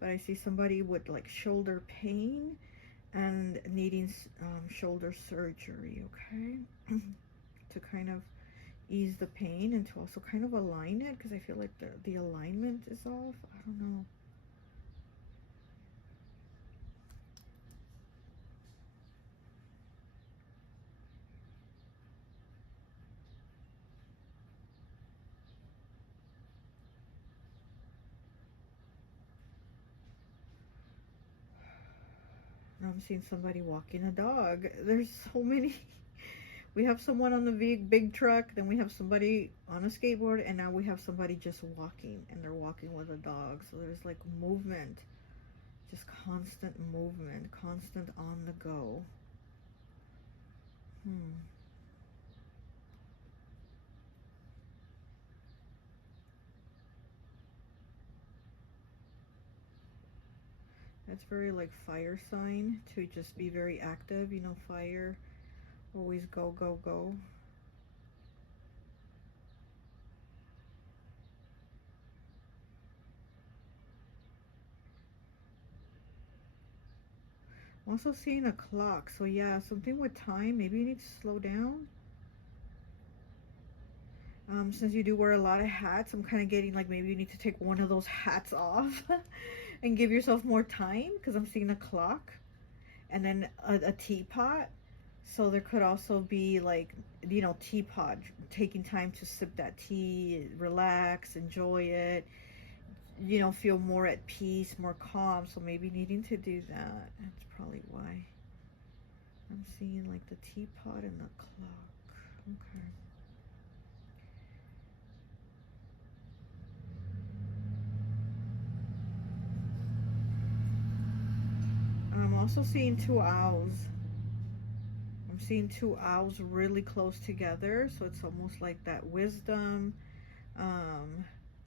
But I see somebody with like shoulder pain and needing shoulder surgery, okay? To kind of ease the pain and to also kind of align it, because I feel like the alignment is off. I don't know. Now I'm seeing somebody walking a dog. There's so many We have someone on the big truck, then we have somebody on a skateboard, and now we have somebody just walking, and they're walking with a dog. So there's like movement, just constant movement, constant on the go. That's very like fire sign, to just be very active, you know, fire, always go, go, go. I'm also seeing a clock, so yeah, something with time. Maybe you need to slow down. Since you do wear a lot of hats, I'm kind of getting like maybe you need to take one of those hats off and give yourself more time, because I'm seeing a clock and then a teapot. So there could also be like, you know, teapot, taking time to sip that tea, relax, enjoy it, you know, feel more at peace, more calm. So maybe needing to do that. That's probably why I'm seeing like the teapot and the clock. Okay. I'm also seeing two owls. I'm seeing two owls really close together, so it's almost like that wisdom,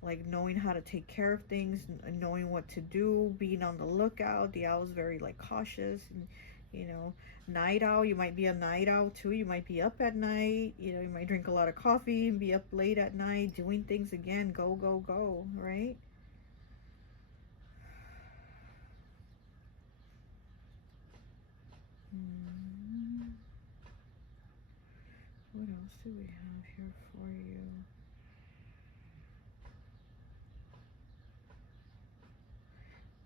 like knowing how to take care of things, knowing what to do, being on the lookout. The owl's very like cautious, and you know, night owl, you might be a night owl too. You might be up at night, you know, you might drink a lot of coffee and be up late at night doing things again, go, go, go, right? What else do we have here for you?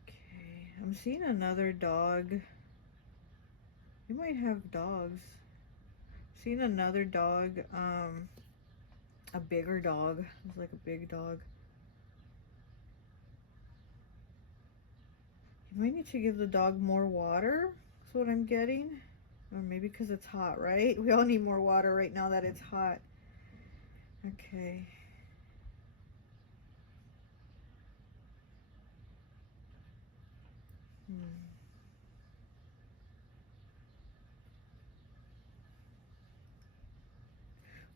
Okay, I'm seeing another dog. You might have dogs. Seeing another dog, a bigger dog. It's like a big dog. You might need to give the dog more water. That's what I'm getting. Or maybe because it's hot, right? We all need more water right now that it's hot. Okay.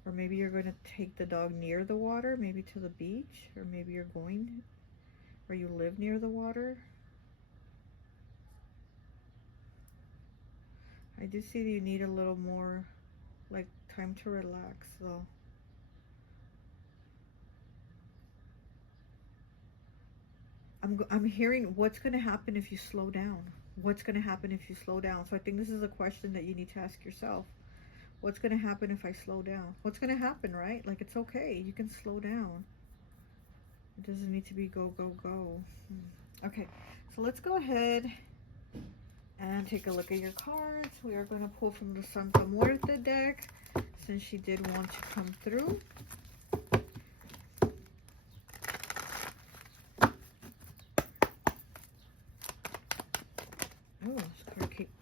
Or maybe you're going to take the dog near the water, maybe to the beach, or maybe you're going, or you live near the water. I do see that you need a little more, like, time to relax, though. I'm hearing what's going to happen if you slow down. What's going to happen if you slow down? So I think this is a question that you need to ask yourself. What's going to happen if I slow down? What's going to happen, right? Like, it's okay. You can slow down. It doesn't need to be go, go, go. Okay, so let's go ahead and take a look at your cards. We are going to pull from the Santa Muerte deck, since she did want to come through.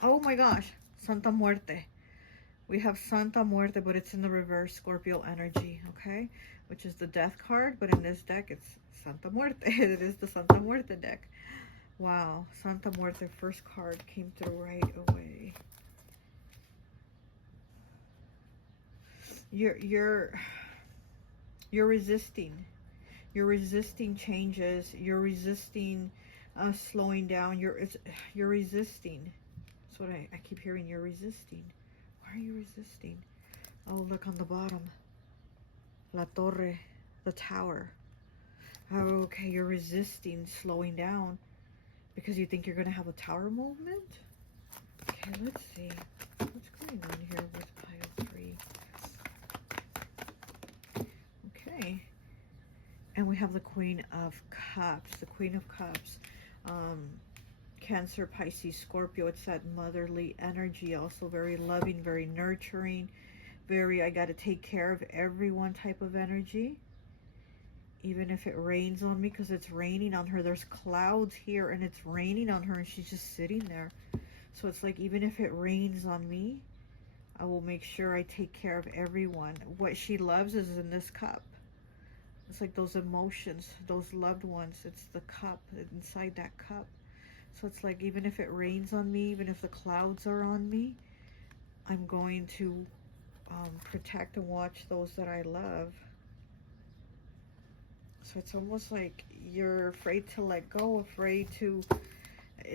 Oh my gosh, Santa Muerte. We have Santa Muerte, but it's in the reverse Scorpio energy, okay? Which is the death card, but in this deck, it's Santa Muerte. It is the Santa Muerte deck. Wow, Santa Muerte, first card came through right away. You're resisting. You're resisting changes. You're resisting slowing down. You're resisting. That's what I keep hearing. You're resisting. Why are you resisting? Oh, look on the bottom. La Torre, the tower. Oh, okay, you're resisting slowing down because you think you're going to have a tower movement? Okay, let's see. What's going on here with pile 3? Okay. And we have the Queen of Cups. The Queen of Cups. Cancer, Pisces, Scorpio. It's that motherly energy. Also very loving, very nurturing. Very, I got to take care of everyone type of energy. Even if it rains on me, because it's raining on her. There's clouds here and it's raining on her and she's just sitting there. So it's like, even if it rains on me, I will make sure I take care of everyone. What she loves is in this cup. It's like those emotions, those loved ones. It's the cup, inside that cup. So it's like, even if it rains on me, even if the clouds are on me, I'm going to protect and watch those that I love. So it's almost like you're afraid to let go, afraid to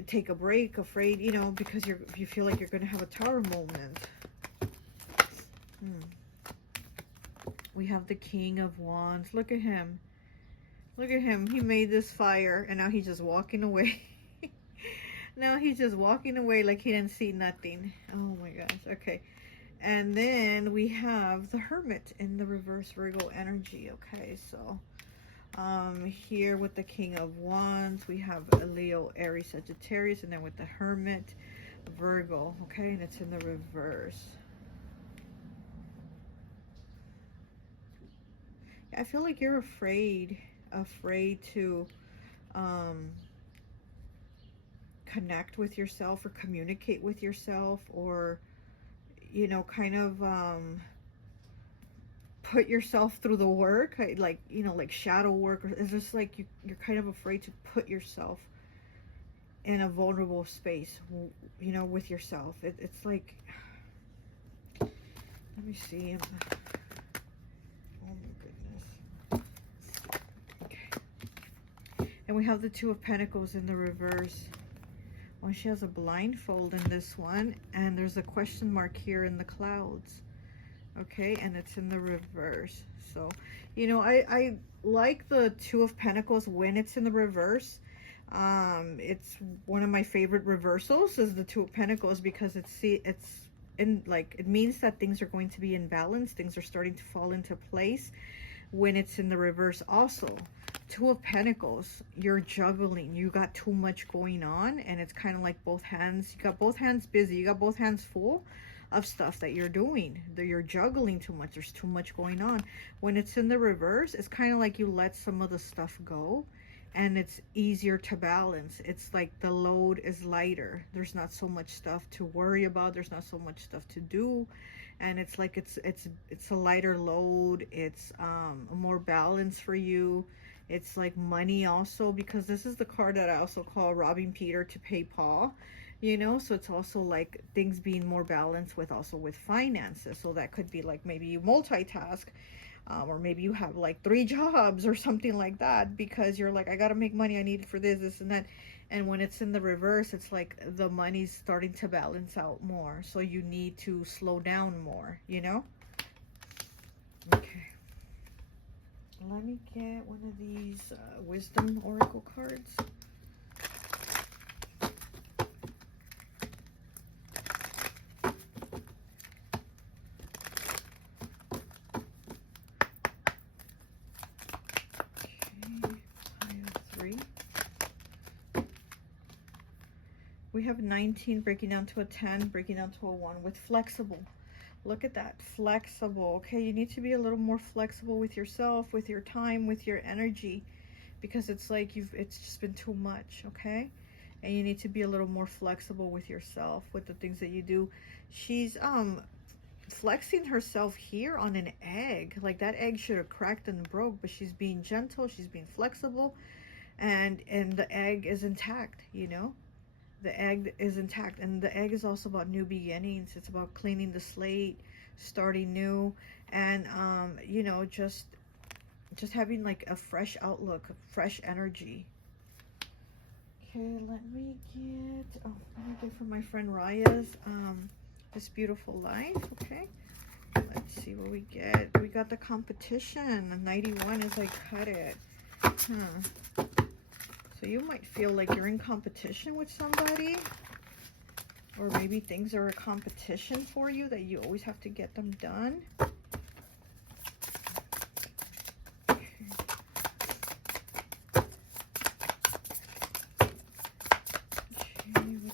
take a break, afraid, you know, because you feel like you're going to have a tower moment. We have the King of Wands. Look at him. Look at him. He made this fire, and now he's just walking away. Now he's just walking away like he didn't see nothing. Oh my gosh. Okay. And then we have the Hermit in the reverse Virgo energy. Okay, so here with the King of Wands, we have a Leo, Aries, Sagittarius, and then with the Hermit, Virgo. Okay, and it's in the reverse. I feel like you're afraid to connect with yourself or communicate with yourself, or, you know, kind of put yourself through the work, like, you know, like shadow work. Or it's just like you're kind of afraid to put yourself in a vulnerable space, you know, with yourself. It's like, let me see. Oh my goodness. Okay. And we have the Two of Pentacles in the reverse. Oh, she has a blindfold in this one, and there's a question mark here in the clouds. Okay, and it's in the reverse. So, you know, I like the Two of Pentacles when it's in the reverse. It's one of my favorite reversals is the Two of Pentacles, because it's in, like, it means that things are going to be in balance. Things are starting to fall into place when it's in the reverse. Also, Two of Pentacles, you're juggling. You got too much going on, and it's kind of like both hands. You got both hands busy. You got both hands full of stuff that you're doing. You're juggling too much. There's too much going on. When it's in the reverse, it's kind of like you let some of the stuff go, and it's easier to balance. It's like the load is lighter. There's not so much stuff to worry about. There's not so much stuff to do, and it's like it's a lighter load. It's more balance for you. It's like money also, because this is the card that I also call robbing Peter to pay Paul, you know. So it's also like things being more balanced with finances. So that could be like, maybe you multitask, or maybe you have like 3 jobs or something like that, because you're like, I gotta make money, I need it for this and that. And when it's in the reverse, it's like the money's starting to balance out more, so you need to slow down more, you know. Okay, let me get one of these wisdom oracle cards. We have 19 breaking down to a 10, breaking down to a 1 with flexible. Look at that, flexible. Okay, you need to be a little more flexible with yourself, with your time, with your energy, because it's like it's just been too much, okay? And you need to be a little more flexible with yourself, with the things that you do. She's flexing herself here on an egg. Like, that egg should have cracked and broke, but she's being gentle, she's being flexible, and the egg is intact, you know. The egg is intact, and the egg is also about new beginnings. It's about cleaning the slate, starting new, and you know, just having like a fresh outlook, fresh energy. Okay, let me get from my friend Raya's This Beautiful Life. Okay, let's see what we get. We got the competition. 91 is like, cut it. So you might feel like you're in competition with somebody, or maybe things are a competition for you that you always have to get them done. Okay. Okay, what do we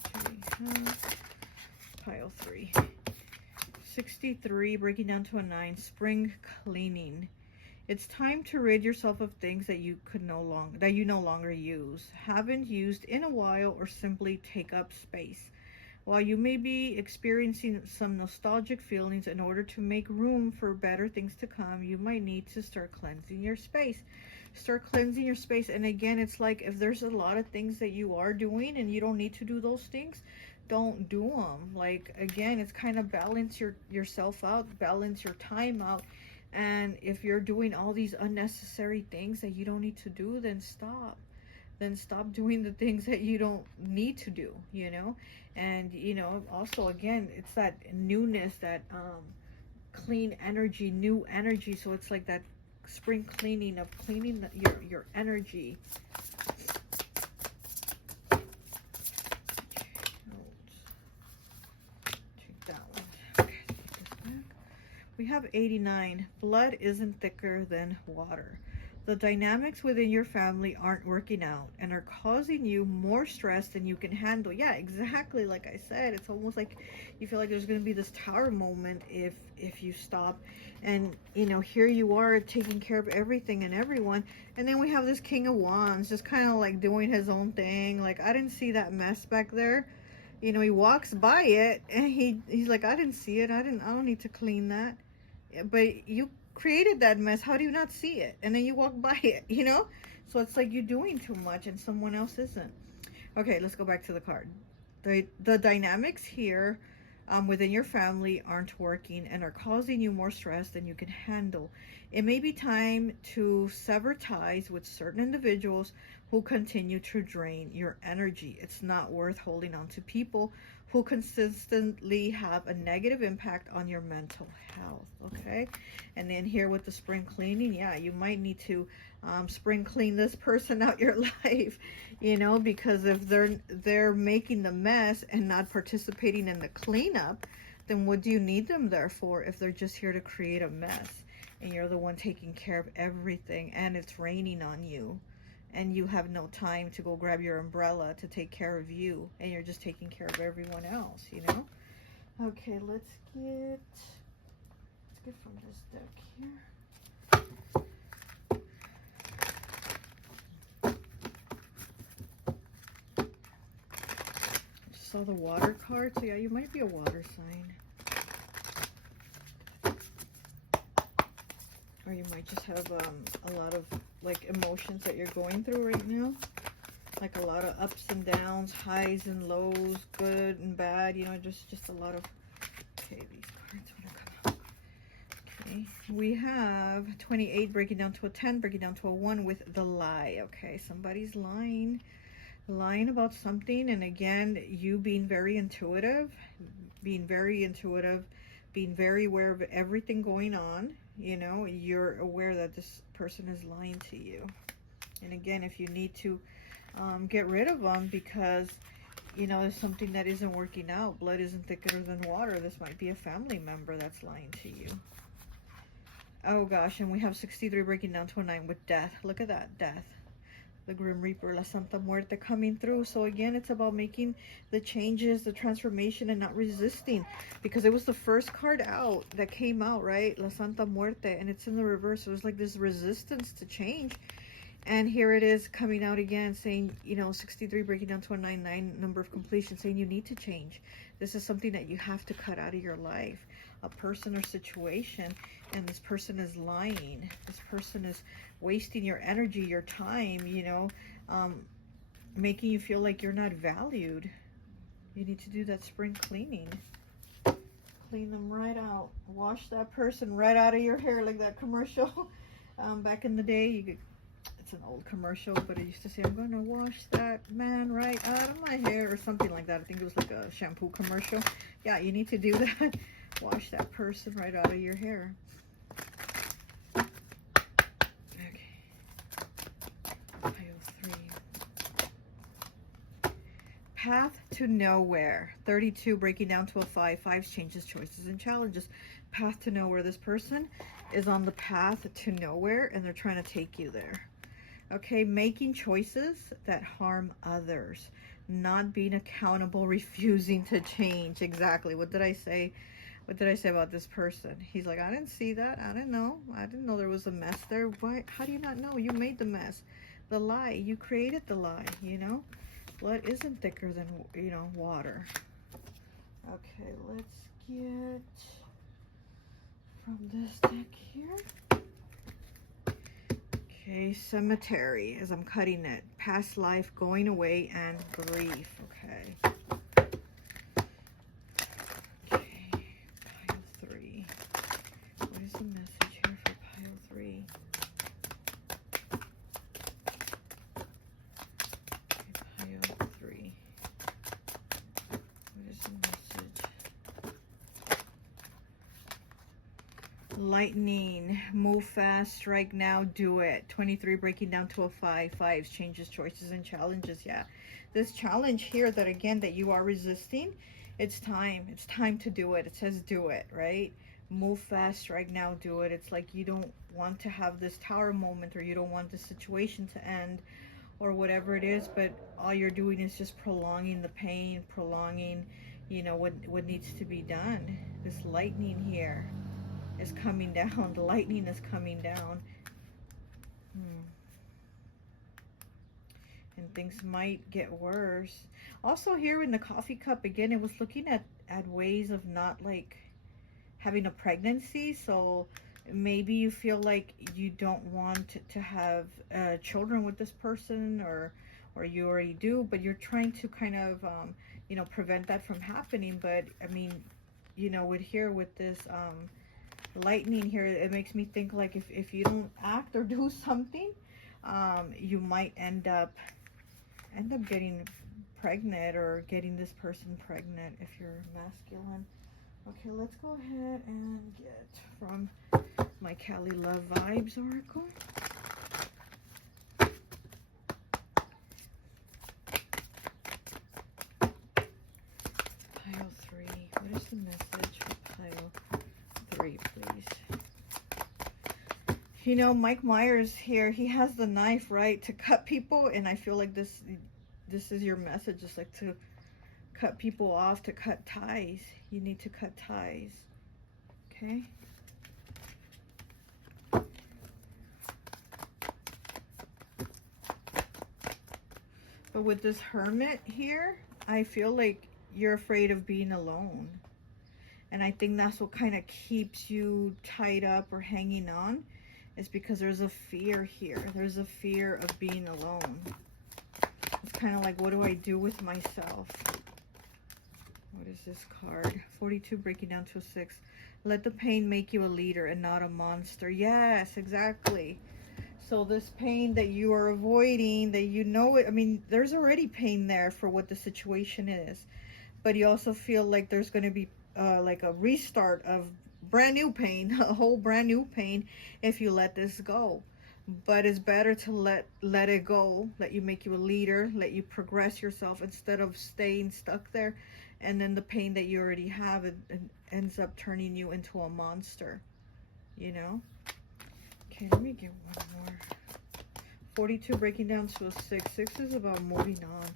have? Pile 3. 63, breaking down to a 9, spring cleaning. It's time to rid yourself of things that you no longer use, haven't used in a while, or simply take up space. While you may be experiencing some nostalgic feelings, in order to make room for better things to come, you might need to start cleansing your space. Start cleansing your space. And again, it's like if there's a lot of things that you are doing and you don't need to do those things, don't do them. Like, again, it's kind of balance yourself out, balance your time out. And if you're doing all these unnecessary things that you don't need to do, then stop. Then stop doing the things that you don't need to do, you know. And you know, also, again, it's that newness, that clean energy, new energy. So it's like that spring cleaning of cleaning your energy. Take that one. Okay, take this back. We have 89. Blood isn't thicker than water. The dynamics within your family aren't working out and are causing you more stress than you can handle. Yeah, exactly. Like I said, it's almost like you feel like there's going to be this tower moment if you stop. And, you know, here you are taking care of everything and everyone. And then we have this King of Wands just kind of like doing his own thing. Like, I didn't see that mess back there. You know, he walks by it and he's like, I didn't see it. I don't need to clean that. But you created that mess. How do you not see it? And then you walk by it, you know? So it's like you're doing too much and someone else isn't. Okay, let's go back to the card. The dynamics here within your family aren't working and are causing you more stress than you can handle. It may be time to sever ties with certain individuals who continue to drain your energy. It's not worth holding on to people who consistently have a negative impact on your mental health. Okay, and then here with the spring cleaning, yeah, you might need to spring clean this person out your life, you know, because if they're making the mess and not participating in the cleanup, then what do you need them there for if they're just here to create a mess and you're the one taking care of everything and it's raining on you and you have no time to go grab your umbrella to take care of you and you're just taking care of everyone else, you know? Okay, let's get from this deck here. Just saw the water card, so yeah, you might be a water sign. Or you might just have a lot of like emotions that you're going through right now. Like a lot of ups and downs, highs and lows, good and bad, you know, just a lot of... Okay, these cards want to come out. Okay, we have 28 breaking down to a 10, breaking down to a 1 with the lie. Okay, somebody's lying about something. And again, you being very intuitive, being very aware of everything going on. You know, you're aware that this person is lying to you. And again, if you need to get rid of them because, you know, there's something that isn't working out, blood isn't thicker than water, this might be a family member that's lying to you. Oh gosh, and we have 63 breaking down to a 9 with death. Look at that, death. The Grim Reaper, La Santa Muerte coming through. So again, it's about making the changes, the transformation, and not resisting. Because it was the first card out that came out, right? La Santa Muerte, and it's in the reverse. So it's like this resistance to change. And here it is coming out again saying, you know, 63 breaking down to a 9 number of completion, saying you need to change. This is something that you have to cut out of your life. A person or situation, and this person is lying. This person is wasting your energy, your time, you know, making you feel like you're not valued. You need to do that spring cleaning. Clean them right out. Wash that person right out of your hair, like that commercial. Back in the day, it's an old commercial, but it used to say, I'm going to wash that man right out of my hair, or something like that. I think it was like a shampoo commercial. Yeah, you need to do that. Wash that person right out of your hair. Okay. Pile 3. Path to nowhere. 32 breaking down to a 5. 5 changes, choices, and challenges. Path to nowhere. This person is on the path to nowhere, and they're trying to take you there. Okay, making choices that harm others. Not being accountable, refusing to change. Exactly. What did I say? What did I say about this person? He's like, I didn't see that. I didn't know. I didn't know there was a mess there. Why? How do you not know? You made the mess. The lie. You created the lie, you know? Blood isn't thicker than, you know, water. Okay, let's get from this deck here. Okay, cemetery, as I'm cutting it. Past life, going away, and grief. Okay. Okay, pile 3. What is the message here for pile 3? Okay, pile 3. What is the message? Lightning, move fast, strike now, do it. 23 breaking down to a 5. 5s, changes, choices, and challenges. Yeah, this challenge here that again that you are resisting, it's time to do it. It says do it, right? Move fast, strike now, do it. It's like you don't want to have this tower moment, or you don't want the situation to end, or whatever it is, but all you're doing is just prolonging the pain, prolonging, you know, what needs to be done. This lightning here is coming down. The lightning is coming down. And things might get worse. Also here in the coffee cup, again, it was looking at ways of not like having a pregnancy. So maybe you feel like you don't want to have children with this person, or you already do, but you're trying to kind of, you know, prevent that from happening. But I mean, you know, with this, lightning here, it makes me think like if you don't act or do something, you might end up getting pregnant, or getting this person pregnant if you're masculine. Okay, let's go ahead and get from my Cali Love Vibes oracle. Pile 3. What is the message for pile 3, please? You know, Mike Myers here, he has the knife, right, to cut people, and I feel like this is your message, just like to cut people off, to cut ties. You need to cut ties. Okay? But with this Hermit here, I feel like you're afraid of being alone. And I think that's what kind of keeps you tied up or hanging on, is because there's a fear here. There's a fear of being alone. It's kind of like, what do I do with myself? What is this card? 42 breaking down to a 6. Let the pain make you a leader and not a monster. Yes, exactly. So this pain that you are avoiding, that you know it, I mean, there's already pain there for what the situation is. But you also feel like there's going to be like a restart of brand new pain, a whole brand new pain if you let this go. But it's better to let it go, let you make you a leader, let you progress yourself, instead of staying stuck there, and then the pain that you already have, it ends up turning you into a monster, you know? Okay, let me get one more. 42 breaking down to a 6. 6 is about moving on.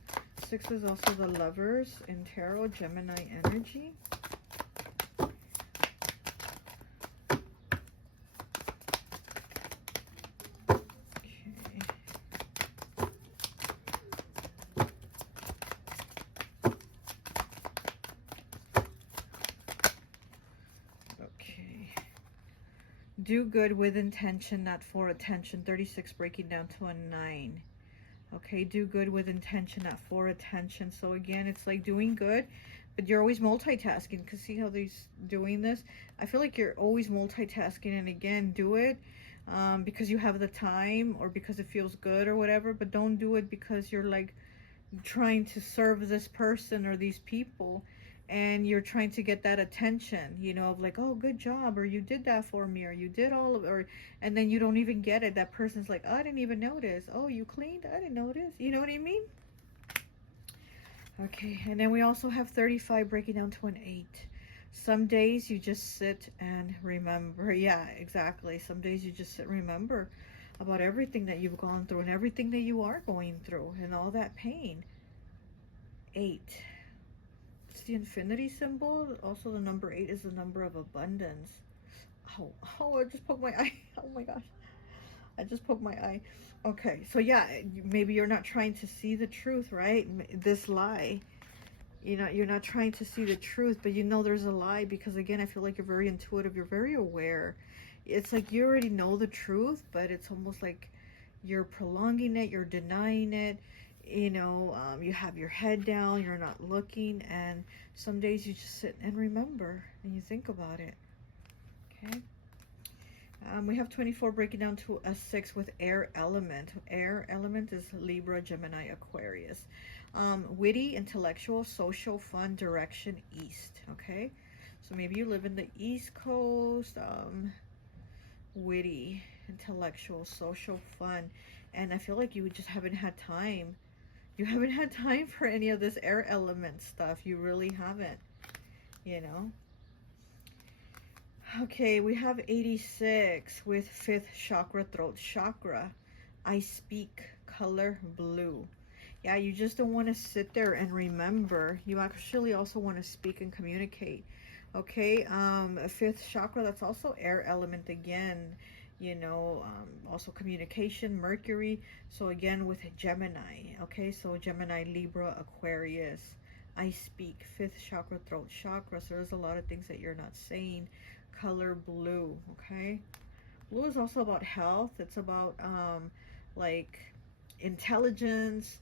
6 is also the Lovers in tarot, Gemini energy. Do good with intention, not for attention. 36 breaking down to a 9. Okay, do good with intention, not for attention. So again, it's like doing good, but you're always multitasking. Because see how they's doing this? I feel like you're always multitasking. And again, do it because you have the time, or because it feels good or whatever. But don't do it because you're like trying to serve this person or these people, and you're trying to get that attention, you know, of like, oh, good job, or you did that for me, or you did all of, or, and then you don't even get it. That person's like, oh, I didn't even notice. Oh, you cleaned? I didn't notice. You know what I mean? Okay, and then we also have 35 breaking down to an 8. Some days you just sit and remember. Yeah, exactly. Some days you just sit and remember about everything that you've gone through, and everything that you are going through, and all that pain. 8. It's the infinity symbol. Also, the number 8 is the number of abundance. Oh, I just poked my eye. Oh my gosh. I just poked my eye. Okay, so yeah, maybe you're not trying to see the truth, right? This lie. you're not trying to see the truth, but you know there's a lie, because again, I feel like you're very intuitive, you're very aware. It's like you already know the truth, but it's almost like you're prolonging it, you're denying it. You have your head down, you're not looking, and some days you just sit and remember and you think about it. Okay. We have 24 breaking down to a 6 with air element. Air element is Libra, Gemini, Aquarius. Witty, intellectual, social, fun, direction, east. Okay, so maybe you live in the East Coast. Witty, intellectual, social, fun, and I feel like you just haven't had time. You haven't had time for any of this air element stuff. You really haven't, you know. Okay, we have 86 with 5th chakra, throat chakra. I speak, color blue. Yeah, you just don't want to sit there and remember. You actually also want to speak and communicate. Okay, 5th chakra, that's also air element again. Also communication, Mercury. So again with Gemini. Okay, so Gemini, Libra, Aquarius. I speak, 5th chakra, throat chakra. So there's a lot of things that you're not saying. Color blue. Okay, blue is also about health. It's about like intelligence,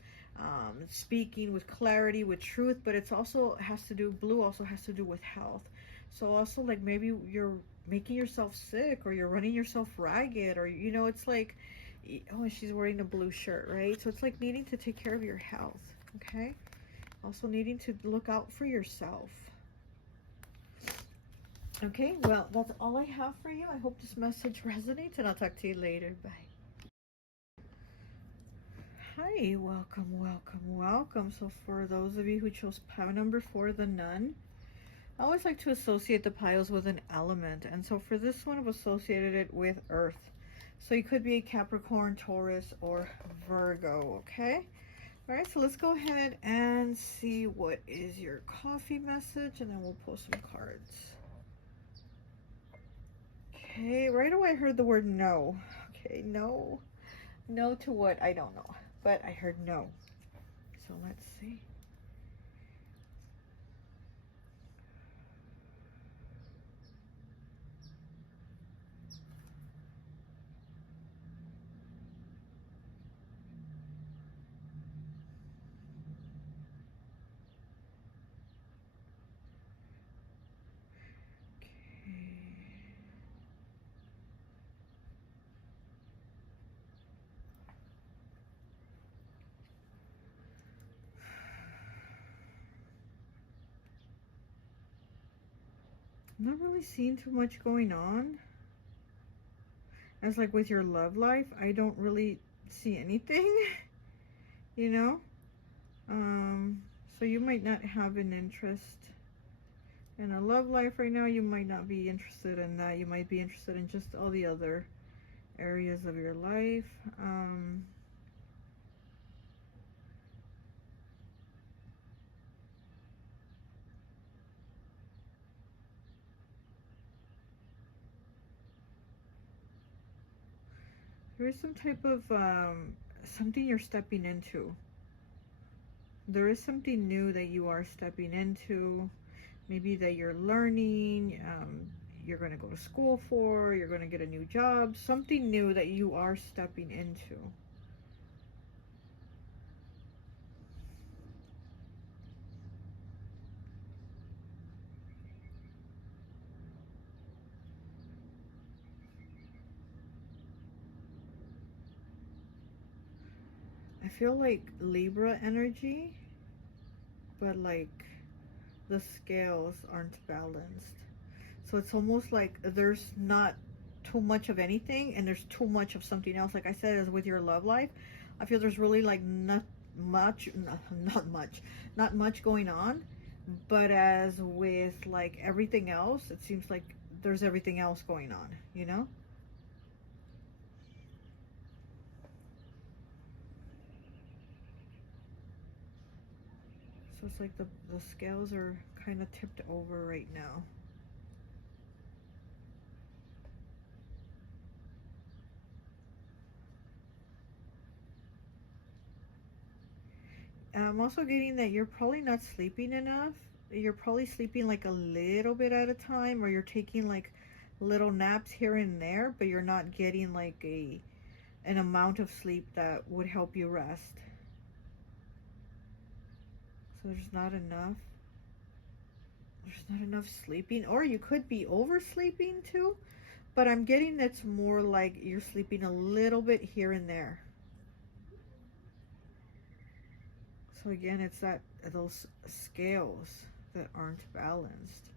speaking with clarity, with truth, but it's also has to do, blue also has to do with health. So also like maybe you're making yourself sick, or you're running yourself ragged, or it's like, oh, she's wearing a blue shirt, right? So it's like needing to take care of your health. Okay, also needing to look out for yourself. Okay, well, that's all I have for you. I hope this message resonates, and I'll talk to you later. Bye. Hi, welcome. So for those of you who chose pile number 4, the Nun, I always like to associate the piles with an element. And so for this one, I've associated it with Earth. So you could be a Capricorn, Taurus, or Virgo, okay? All right, so let's go ahead and see what is your coffee message, and then we'll pull some cards. Okay, right away I heard the word no. Okay, no. No to what? I don't know. But I heard no. So let's see. I'm not really seeing too much going on. As like with your love life, I don't really see anything, you know? So you might not have an interest in a love life right now. You might not be interested in that. You might be interested in just all the other areas of your life. There is some type of something you're stepping into. There is something new that you are stepping into. Maybe that you're learning, you're going to go to school for, you're going to get a new job, something new that you are stepping into. I feel like Libra energy, but like the scales aren't balanced. So it's almost like there's not too much of anything and there's too much of something else. Like I said, as with your love life, I feel there's really like not much going on. But as with like everything else, it seems like there's everything else going on, you know? So it's like the scales are kind of tipped over right now. I'm also getting that you're probably not sleeping enough. You're probably sleeping like a little bit at a time, or you're taking like little naps here and there, but you're not getting like an amount of sleep that would help you rest. So there's not enough. There's not enough sleeping, or you could be oversleeping too, but I'm getting that's more like you're sleeping a little bit here and there. So again, it's that those scales that aren't balanced.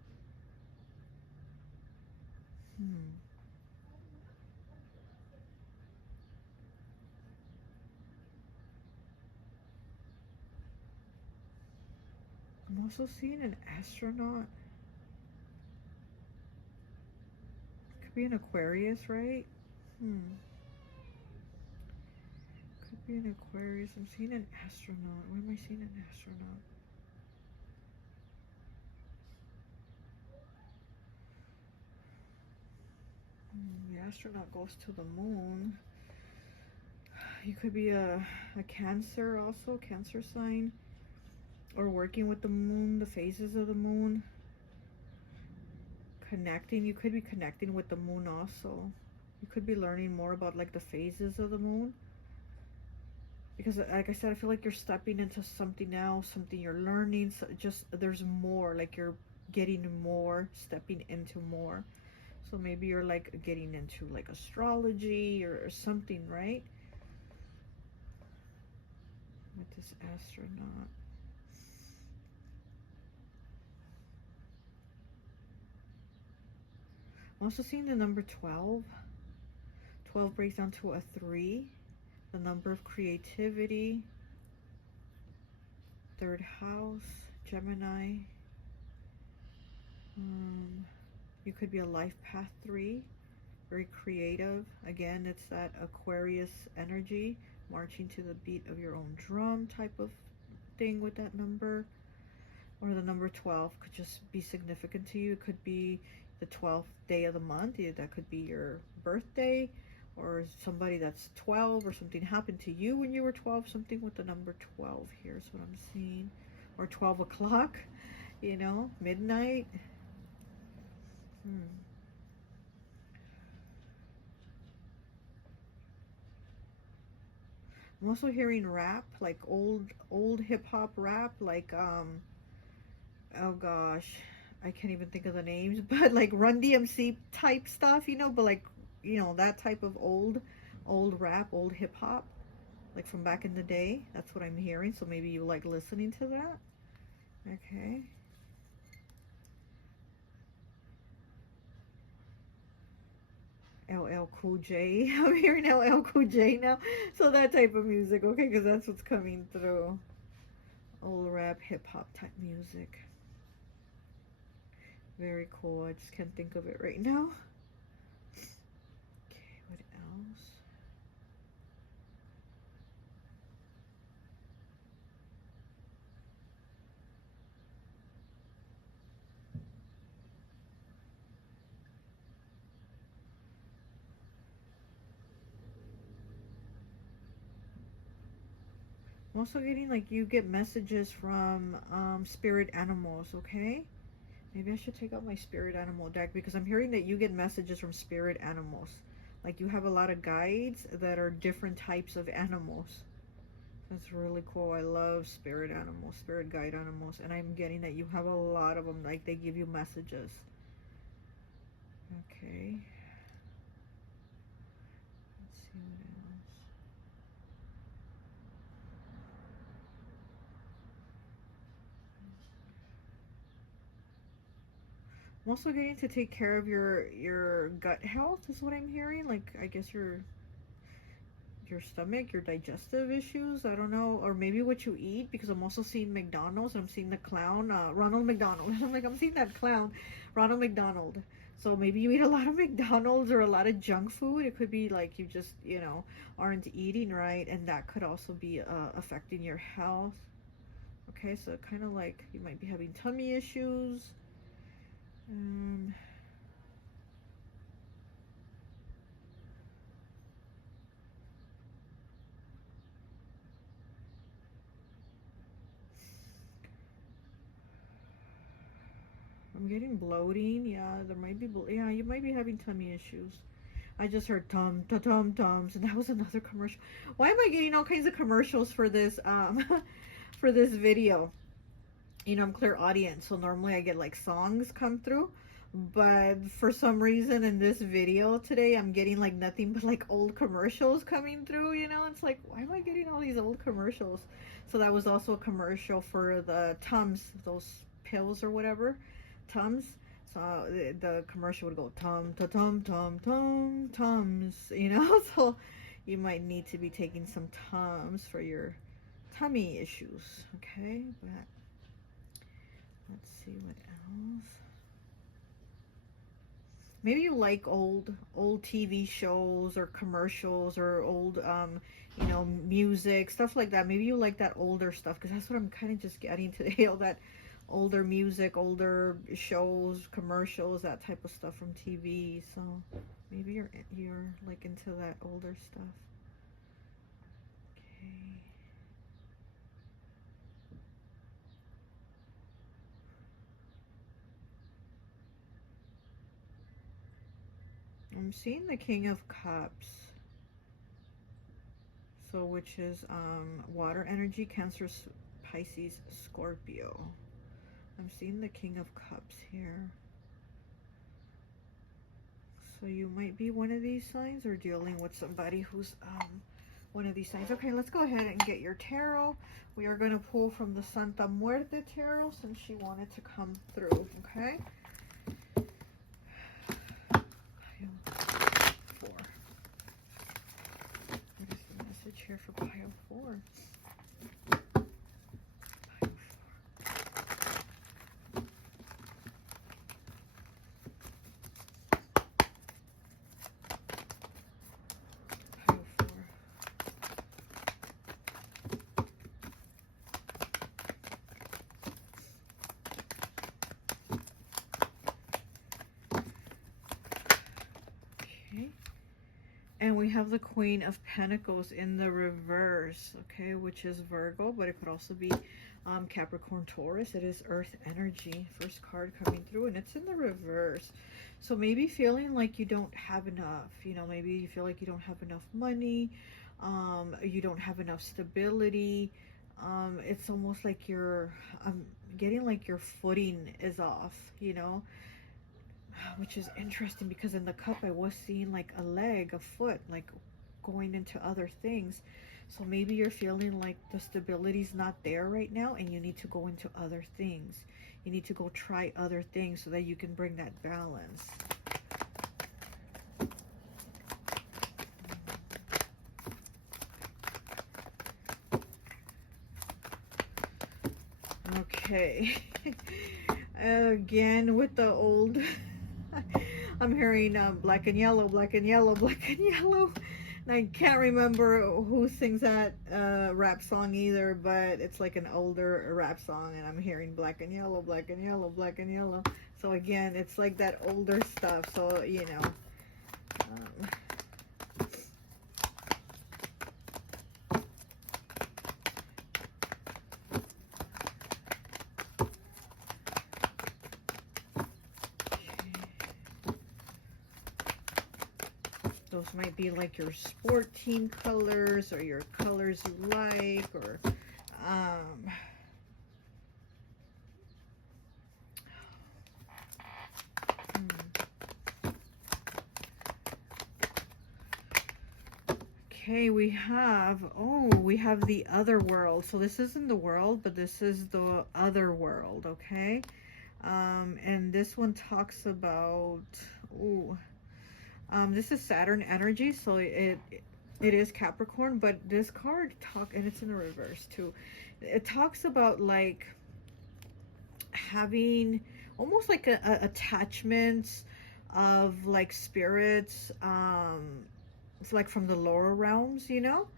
I'm also seeing an astronaut. Could be an Aquarius, right? Could be an Aquarius. I'm seeing an astronaut. Why am I seeing an astronaut? The astronaut goes to the moon. You could be a Cancer also, Cancer sign. Or working with the moon, the phases of the moon. Connecting. You could be connecting with the moon also. You could be learning more about like the phases of the moon. Because like I said, I feel like you're stepping into something else, something you're learning. So just there's more, like you're getting more, stepping into more. So maybe you're like getting into like astrology or something, right? With this astronaut. I'm also seeing the number 12. 12 breaks down to a 3. The number of creativity. Third house, Gemini. You could be a life path 3. Very creative. Again, it's that Aquarius energy, marching to the beat of your own drum type of thing with that number. Or the number 12 could just be significant to you. It could be the 12th day of the month. That could be your birthday, or somebody that's 12, or something happened to you when you were 12. Something with the number 12 here is what I'm seeing. Or 12 o'clock, you know, midnight. I'm also hearing rap, like old hip-hop rap, like oh gosh, I can't even think of the names, but like Run DMC type stuff, you know, but like, you know, that type of old rap, old hip-hop, like from back in the day. That's what I'm hearing. So maybe you like listening to that. Okay. LL Cool J. I'm hearing LL Cool J now. So that type of music, okay, because that's what's coming through. Old rap, hip-hop type music. Very cool. I just can't think of it right now. Okay, what else? I'm also getting like you get messages from spirit animals, okay? Maybe I should take out my spirit animal deck, because I'm hearing that you get messages from spirit animals. Like you have a lot of guides that are different types of animals. That's really cool. I love spirit animals, spirit guide animals. And I'm getting that you have a lot of them, like they give you messages. Okay. Let's see what else. I'm also getting to take care of your gut health is what I'm hearing. Like I guess your stomach, your digestive issues, I don't know, or maybe what you eat, because I'm also seeing McDonald's. I'm seeing the clown, Ronald McDonald. I'm like, I'm seeing that clown, Ronald McDonald. So maybe you eat a lot of McDonald's or a lot of junk food. It could be like you just, you know, aren't eating right, and that could also be affecting your health. Okay, so kind of like you might be having tummy issues. I'm getting bloating. Yeah, there might be, yeah, you might be having tummy issues. I just heard tums, and that was another commercial. Why am I getting all kinds of commercials for this, for this video? You know, I'm Clairaudience, so normally I get like songs come through, but for some reason in this video today, I'm getting like nothing but like old commercials coming through, you know? It's like, why am I getting all these old commercials? So that was also a commercial for the Tums, those pills or whatever, Tums. So the commercial would go Tums, you know? So you might need to be taking some Tums for your tummy issues, okay? But let's see what else. Maybe you like old TV shows or commercials or old you know, music, stuff like that. Maybe you like that older stuff, because that's what I'm kind of just getting today, all that older music, older shows, commercials, that type of stuff from TV. So maybe you're like into that older stuff. Okay. I'm seeing the King of Cups. So which is water energy, Cancer, Pisces, Scorpio. I'm seeing the King of Cups here. So you might be one of these signs or dealing with somebody who's one of these signs. Okay, let's go ahead and get your tarot. We are going to pull from the Santa Muerte tarot since she wanted to come through, okay? Here for pile 4. And we have the Queen of Pentacles in the reverse, okay, which is Virgo, but it could also be Capricorn, Taurus. It is Earth energy, first card coming through, and it's in the reverse. So maybe feeling like you don't have enough, you know, maybe you feel like you don't have enough money, you don't have enough stability. It's almost like I'm getting like your footing is off, you know, which is interesting because in the cup I was seeing like a leg, a foot, like going into other things. So maybe you're feeling like the stability's not there right now and you need to go into other things. You need to go try other things so that you can bring that balance. Okay. Again with the old I'm hearing black and yellow, black and yellow, black and yellow. And I can't remember who sings that rap song either, but it's like an older rap song, and I'm hearing black and yellow, black and yellow, black and yellow. So again, it's like that older stuff. So, you know. Those might be like your sport team colors or your colors you like, or okay, we have the other world. So this isn't the world, but this is the other world, okay? And this one talks about, this is Saturn energy, so it is Capricorn, but this card and it's in the reverse too. It talks about like having almost like a attachments of like spirits, it's like from the lower realms, you know.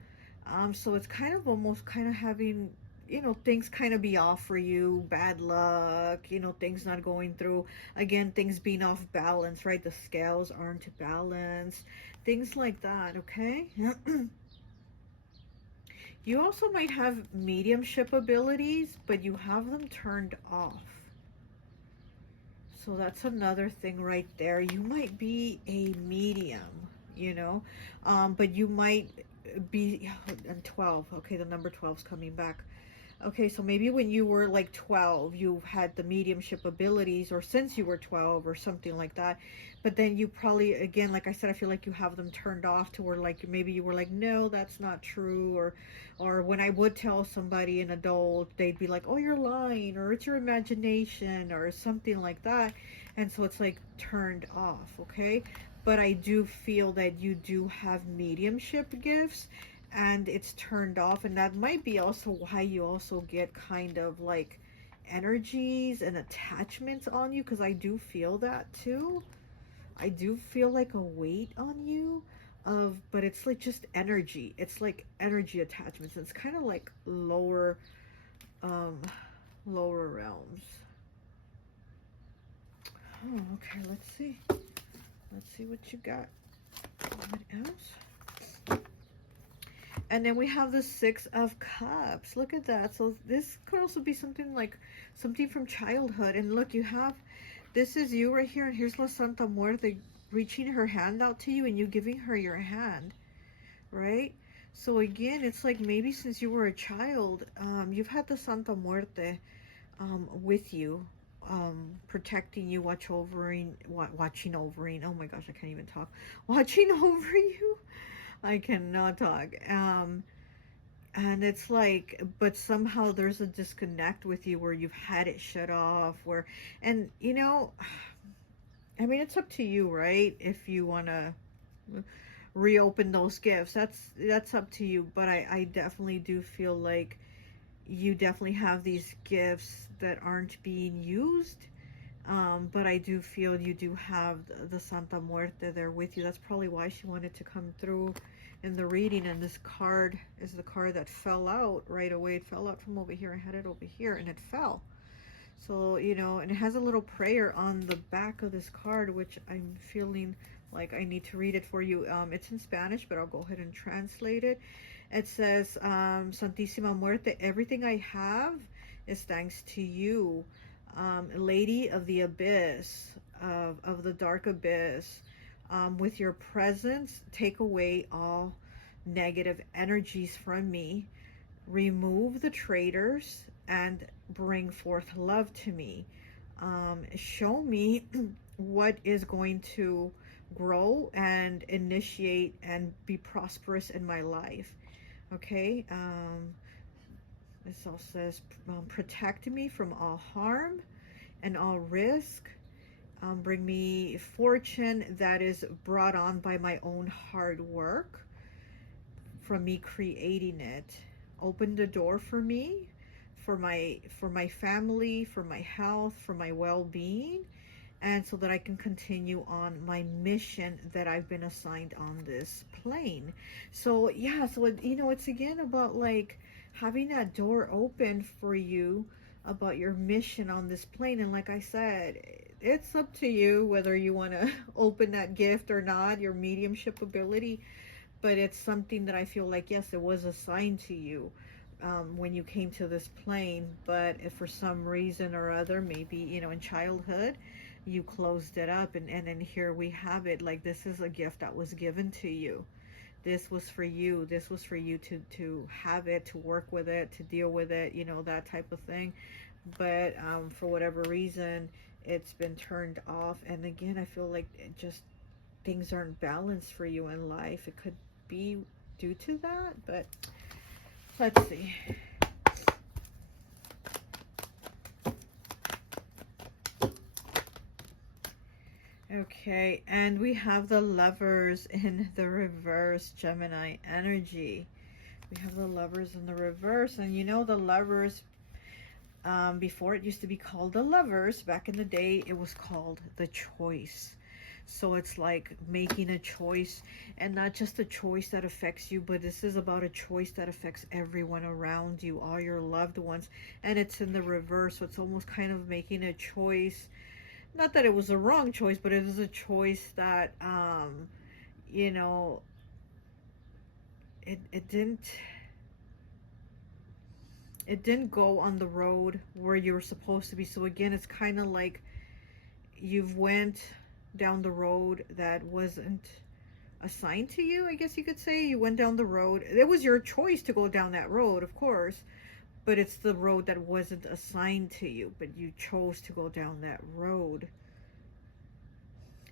So it's kind of almost kind of having, you know, things kind of be off for you, bad luck, you know, things not going through, again, things being off balance, right? The scales aren't balanced, things like that, okay? You also might have mediumship abilities, but you have them turned off. So that's another thing right there. You might be a medium, you know, but you might be, and 12, okay, the number 12 is coming back. Okay, so maybe when you were like 12, you had the mediumship abilities, or since you were 12 or something like that. But then you probably, again, like I said, I feel like you have them turned off to where like maybe you were like, no, that's not true. Or when I would tell somebody, an adult, they'd be like, oh, you're lying, or it's your imagination, or something like that. And so it's like turned off, okay? But I do feel that you do have mediumship gifts, and it's turned off, and that might be also why you also get kind of like energies and attachments on you, because I do feel that too. I do feel like a weight on you of, but it's like just energy. It's like energy attachments. It's kind of like lower lower realms. Oh, okay, let's see what you got. What else? And then we have the Six of Cups. Look at that. So this could also be something like something from childhood. And look, you have, this is you right here, and here's La Santa Muerte reaching her hand out to you and you giving her your hand, right? So again, it's like maybe since you were a child, you've had the Santa Muerte with you, protecting you, watching overing, oh my gosh, I can't even talk. Watching over you. I cannot talk. And it's like, but somehow there's a disconnect with you where you've had it shut off, where, and you know, I mean, it's up to you, right? If you want to reopen those gifts, that's up to you. But I definitely do feel like you definitely have these gifts that aren't being used. But I do feel you do have the Santa Muerte there with you. That's probably why she wanted to come through in the reading. And this card is the card that fell out right away. It fell out from over here. I had it over here and it fell. So, you know, and it has a little prayer on the back of this card, which I'm feeling like I need to read it for you. It's in Spanish, but I'll go ahead and translate it. It says, Santísima Muerte, everything I have is thanks to you. Lady of the Abyss, of the dark abyss, with your presence, take away all negative energies from me, remove the traitors, and bring forth love to me. Show me what is going to grow and initiate and be prosperous in my life. Okay. This all says, protect me from all harm and all risk. Bring me fortune that is brought on by my own hard work, from me creating it. Open the door for me, for my family, for my health, for my well-being, and so that I can continue on my mission that I've been assigned on this plane. So yeah, so you know, it's again about like having that door open for you about your mission on this plane. And like I said, it's up to you whether you want to open that gift or not, your mediumship ability. But it's something that I feel like, yes, it was assigned to you when you came to this plane. But if for some reason or other, maybe, you know, in childhood, you closed it up, and then here we have it. Like, this is a gift that was given to you. This was for you. This was for you to have it, to work with it, to deal with it, you know, that type of thing. But for whatever reason, it's been turned off. And again, I feel like it just, things aren't balanced for you in life. It could be due to that, but let's see. Okay, and we have the Lovers in the reverse, Gemini energy. We have the Lovers in the reverse, and you know, the Lovers, before it used to be called the Lovers, back in the day, it was called the Choice. So it's like making a choice, and not just a choice that affects you, but this is about a choice that affects everyone around you, all your loved ones, and it's in the reverse. So it's almost kind of making a choice. Not that it was a wrong choice, but it is a choice that, you know, it didn't go on the road where you were supposed to be. So again, it's kind of like, you've went down the road that wasn't assigned to you, I guess you could say. You went down the road. It was your choice to go down that road, of course, but it's the road that wasn't assigned to you, but you chose to go down that road.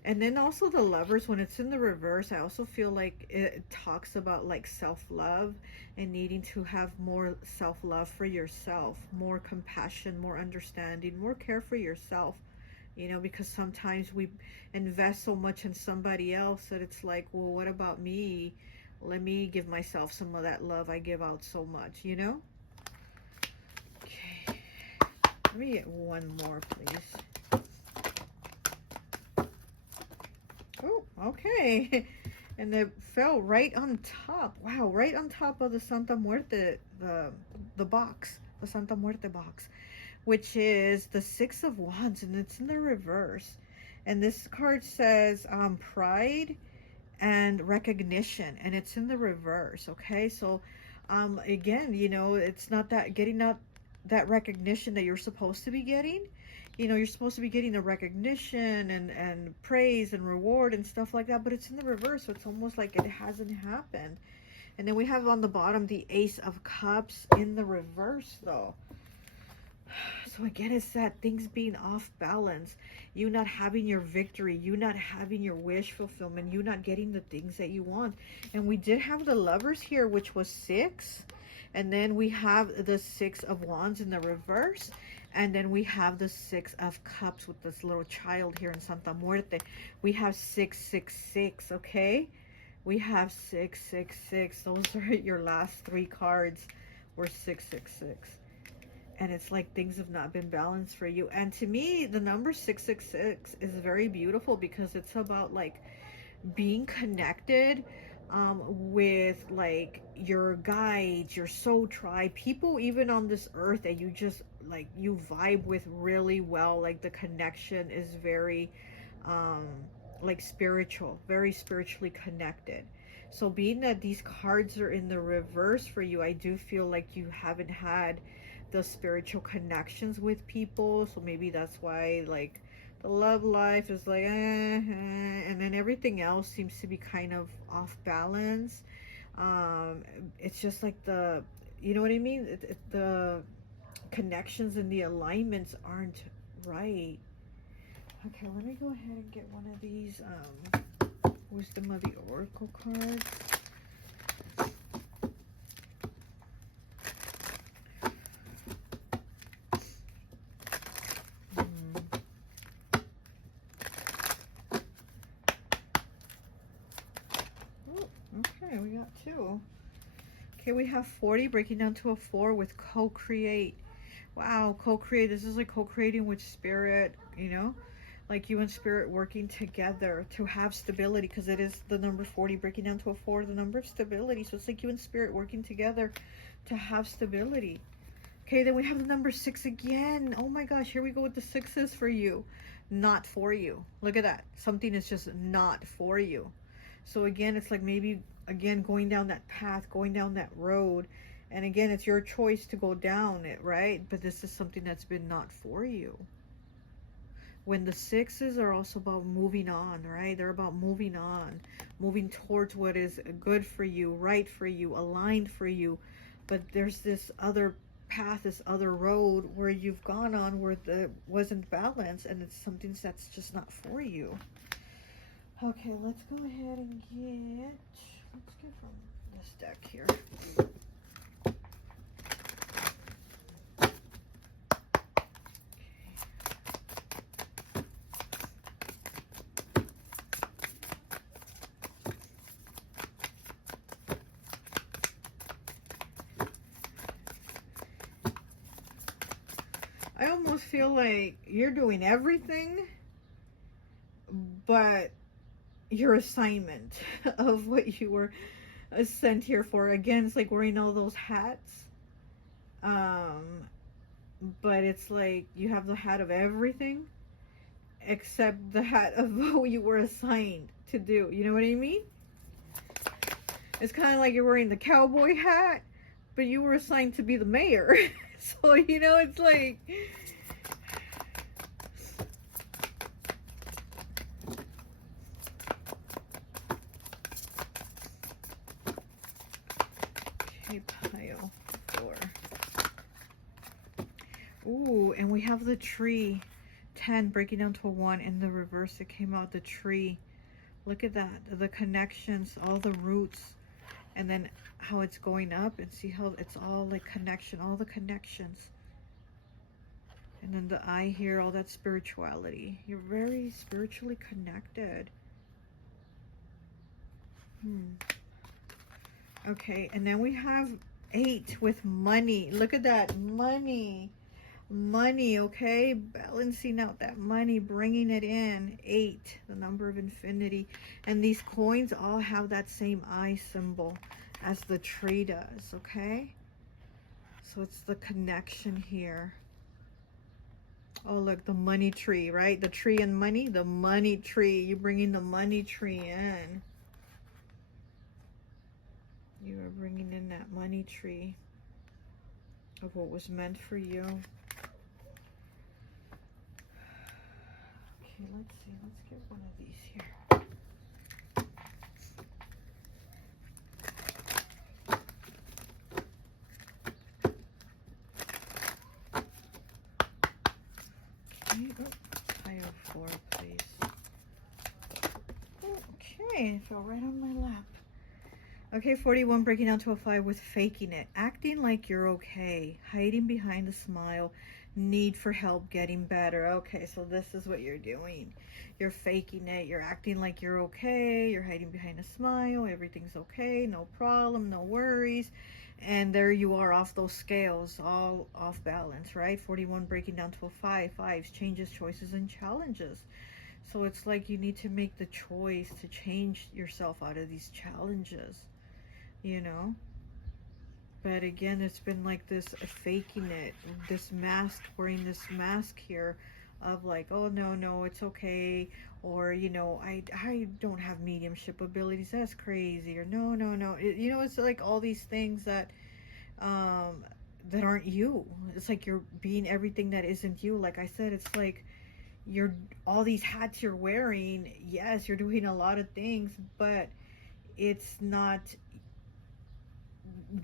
And then also the Lovers, when it's in the reverse, I also feel like it talks about like self-love and needing to have more self-love for yourself, more compassion, more understanding, more care for yourself. You know, because sometimes we invest so much in somebody else that it's like, well, what about me? Let me give myself some of that love I give out so much, you know? Okay. Let me get one more, please. Oh, okay. And it fell right on top. Wow, right on top of the Santa Muerte, the box, the Santa Muerte box, which is the Six of Wands, and it's in the reverse. And this card says pride and recognition, and it's in the reverse. Okay, so again, you know, it's not that getting that recognition that you're supposed to be getting. You know, you're supposed to be getting the recognition and praise and reward and stuff like that, but it's in the reverse, so it's almost like it hasn't happened. And then we have on the bottom the Ace of Cups in the reverse, though. So again, it's that things being off balance, you not having your victory, you not having your wish fulfillment, you not getting the things that you want. And we did have the Lovers here, which was 6. And then we have the Six of Wands in the reverse. And then we have the Six of Cups with this little child here in Santa Muerte. We have 666, okay? We have 666. Those are your last 3 cards were 666. And it's like things have not been balanced for you. And to me, the number 666 is very beautiful because it's about like being connected with like your guides, your soul tribe, people even on this earth that you just like, you vibe with really well. Like the connection is very like spiritual, very spiritually connected. So being that these cards are in the reverse for you, I do feel like you haven't had the spiritual connections with people. So maybe that's why like the love life is like and then everything else seems to be kind of off balance. It's just like the, you know what I mean, the connections and the alignments aren't right. Okay, let me go ahead and get one of these Wisdom of the Oracle cards. Okay, we got 2. Okay, we have 40 breaking down to a 4 with co-create. Wow, co-create. This is like co-creating with spirit, you know, like you and spirit working together to have stability, because it is the number 40 breaking down to a 4, the number of stability. So it's like you and spirit working together to have stability. Okay, then we have the number 6 again. Oh my gosh, here we go with the 6s for you. Not for you. Look at that. Something is just not for you. So again, it's like maybe, again, going down that path, going down that road. And again, it's your choice to go down it, right? But this is something that's been not for you. When the 6s are also about moving on, right? They're about moving on, moving towards what is good for you, right for you, aligned for you. But there's this other path, this other road where you've gone on where the wasn't balanced, and it's something that's just not for you. Okay, let's go ahead and let's get from this deck here. I almost feel like you're doing everything, but your assignment of what you were sent here for, again, it's like wearing all those hats, but it's like you have the hat of everything except the hat of what you were assigned to do. You know what I mean? It's kind of like you're wearing the cowboy hat, but you were assigned to be the mayor. So, you know, it's like Okay, pile 4. Ooh, and we have the tree. 10 breaking down to a 1. In the reverse, it came out the tree. Look at that. The connections, all the roots. And then how it's going up. And see how it's all like connection. All the connections. And then the eye here, all that spirituality. You're very spiritually connected. Okay, and then we have 8 with money. Look at that. Money. Money, okay? Balancing out that money, bringing it in. 8, the number of infinity. And these coins all have that same eye symbol as the tree does, okay? So it's the connection here. Oh, look, the money tree, right? The tree and money, the money tree. You're bringing the money tree in. You are bringing in that money tree of what was meant for you. Okay, let's see. Let's get one of these here. Okay, pile 4, please. Okay, it fell right on my lap. Okay, 41, breaking down to a 5 with faking it. Acting like you're okay. Hiding behind a smile. Need for help getting better. Okay, so this is what you're doing. You're faking it. You're acting like you're okay. You're hiding behind a smile. Everything's okay. No problem. No worries. And there you are off those scales. All off balance, right? 41, breaking down to a 5. 5s, changes, choices, and challenges. So it's like you need to make the choice to change yourself out of these challenges. You know, but again, it's been like this faking it, this mask, wearing this mask here of like, oh no, it's okay, or you know, I don't have mediumship abilities, that's crazy, or no, you know, it's like all these things that that aren't you. It's like you're being everything that isn't you. Like I said, it's like you're all these hats you're wearing. Yes, you're doing a lot of things, but it's not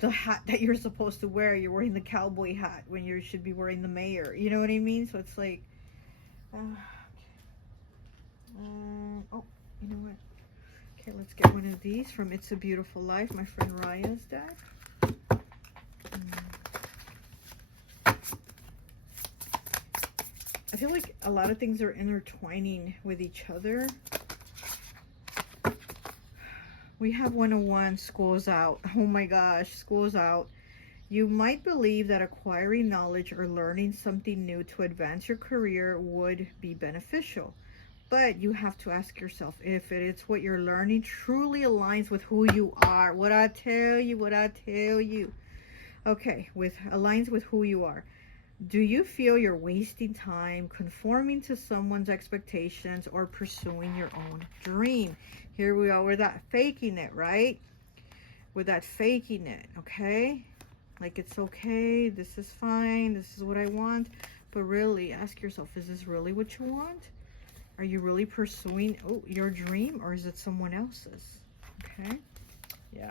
the hat that you're supposed to wear. You're wearing the cowboy hat when you should be wearing the mayor. You know what I mean? So it's like, oh, you know what? Okay, let's get one of these from It's a Beautiful Life, my friend Raya's deck. I feel like a lot of things are intertwining with each other. We have 101, school's out. Oh my gosh, school's out. You might believe that acquiring knowledge or learning something new to advance your career would be beneficial. But you have to ask yourself if it's what you're learning truly aligns with who you are. What I tell you. Okay, aligns with who you are. Do you feel you're wasting time conforming to someone's expectations or pursuing your own dream? Here we are with that faking it, right? With that faking it, okay? Like it's okay, this is fine, this is what I want. But really, ask yourself, is this really what you want? Are you really pursuing your dream, or is it someone else's? Okay? Yeah.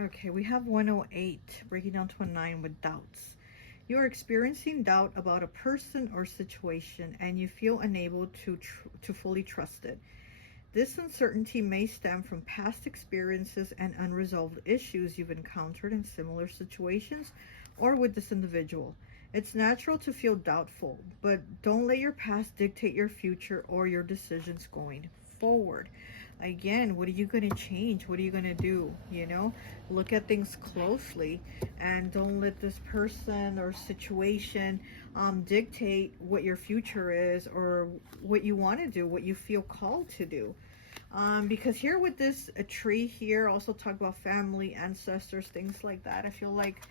Okay, we have 108, breaking down to a 9 with doubts. You are experiencing doubt about a person or situation, and you feel unable to fully trust it. This uncertainty may stem from past experiences and unresolved issues you've encountered in similar situations or with this individual. It's natural to feel doubtful, but don't let your past dictate your future or your decisions going forward. Again, what are you going to change? What are you going to do? You know, look at things closely and don't let this person or situation dictate what your future is or what you want to do, what you feel called to do. Because here with this tree here, also talk about family, ancestors, things like that. I feel like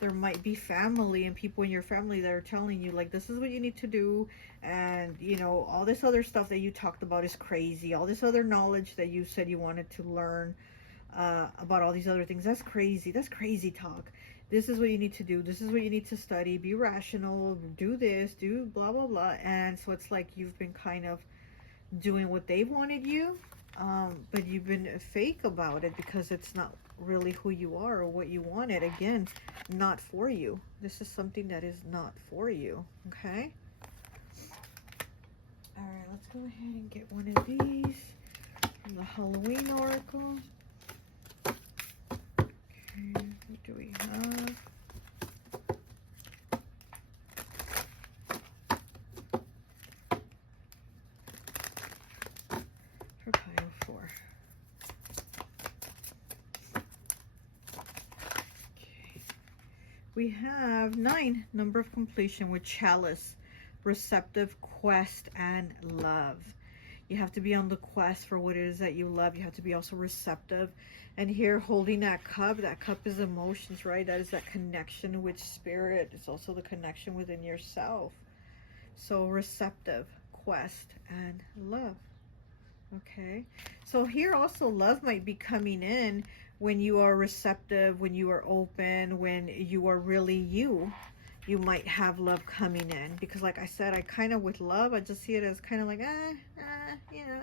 there might be family and people in your family that are telling you like, this is what you need to do, and you know, all this other stuff that you talked about is crazy. All this other knowledge that you said you wanted to learn about all these other things, that's crazy. That's crazy talk. this is what you need to do. This is what you need to study. Be rational. Do this. Do blah, blah, blah. And so it's like you've been kind of doing what they wanted you, but you've been fake about it because it's not really who you are or what you wanted. Again, not for you. This is something that is not for you. Okay? All right, let's go ahead and get one of these from the Halloween Oracle. Okay, what do we have? For pile 4. Okay. We have 9, number of completion with chalice, receptive, quest, and love. You have to be on the quest for what it is that you love. You have to be also receptive. And here, holding that cup is emotions, right? That is that connection with spirit. It's also the connection within yourself. So receptive, quest, and love. Okay. So here also love might be coming in when you are receptive, when you are open, when you are really you. You might have love coming in, because like I said, I kind of, with love, I just see it as kind of like, you know,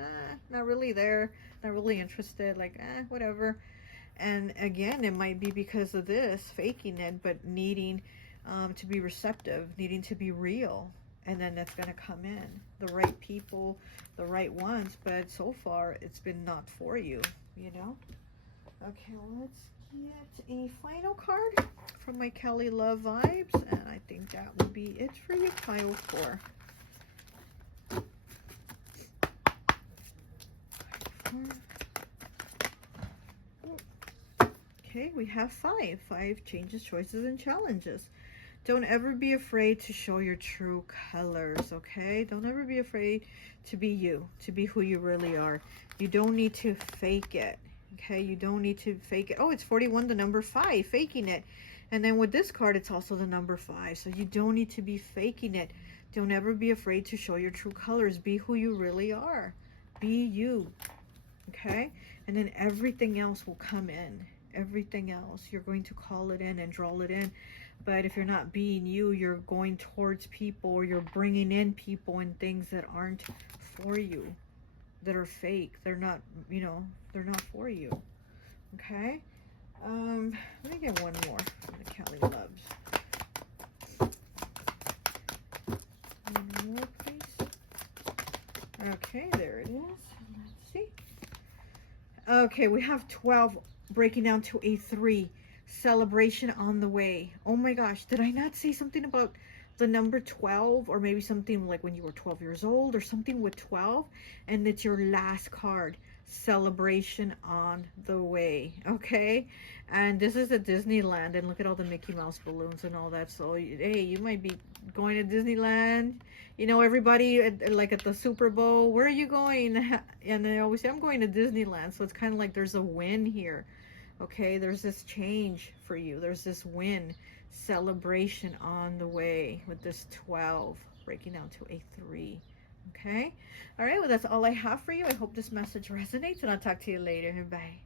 not really there, not really interested, like, whatever. And again, it might be because of this, faking it, but needing to be receptive, needing to be real. And then that's going to come in, the right people, the right ones. But so far, it's been not for you, you know? Okay, let's get a final card from my Kelly Love vibes, and I think that would be it for you, pile 4. Okay, we have 5. 5 changes, choices, and challenges. Don't ever be afraid to show your true colors, okay? Don't ever be afraid to be you, to be who you really are. You don't need to fake it. Okay, you don't need to fake it. Oh, it's 41, the number 5, faking it. And then with this card, it's also the number 5. So you don't need to be faking it. Don't ever be afraid to show your true colors. Be who you really are. Be you. Okay? And then everything else will come in. Everything else. You're going to call it in and draw it in. But if you're not being you, you're going towards people, or you're bringing in people and things that aren't for you, that are fake. They're not, you know, they're not for you. Okay? Let me get one more from the Kelly Loves. One more, please. Okay, there it is. Let's see. Okay, we have 12 breaking down to a 3. Celebration on the way. Oh my gosh, did I not say something about the number 12, or maybe something like when you were 12 years old, or something with 12, and it's your last card? Celebration on the way. Okay, and this is at Disneyland, and look at all the Mickey Mouse balloons and all that. So hey, you might be going to Disneyland, you know, everybody like at the Super Bowl, where are you going? And they always say, I'm going to Disneyland. So it's kind of like there's a win here. Okay, there's this change for you. There's this win, celebration on the way with this 12 breaking down to a 3. Okay, all right, well, that's all I have for you. I hope this message resonates, and I'll talk to you later. Bye.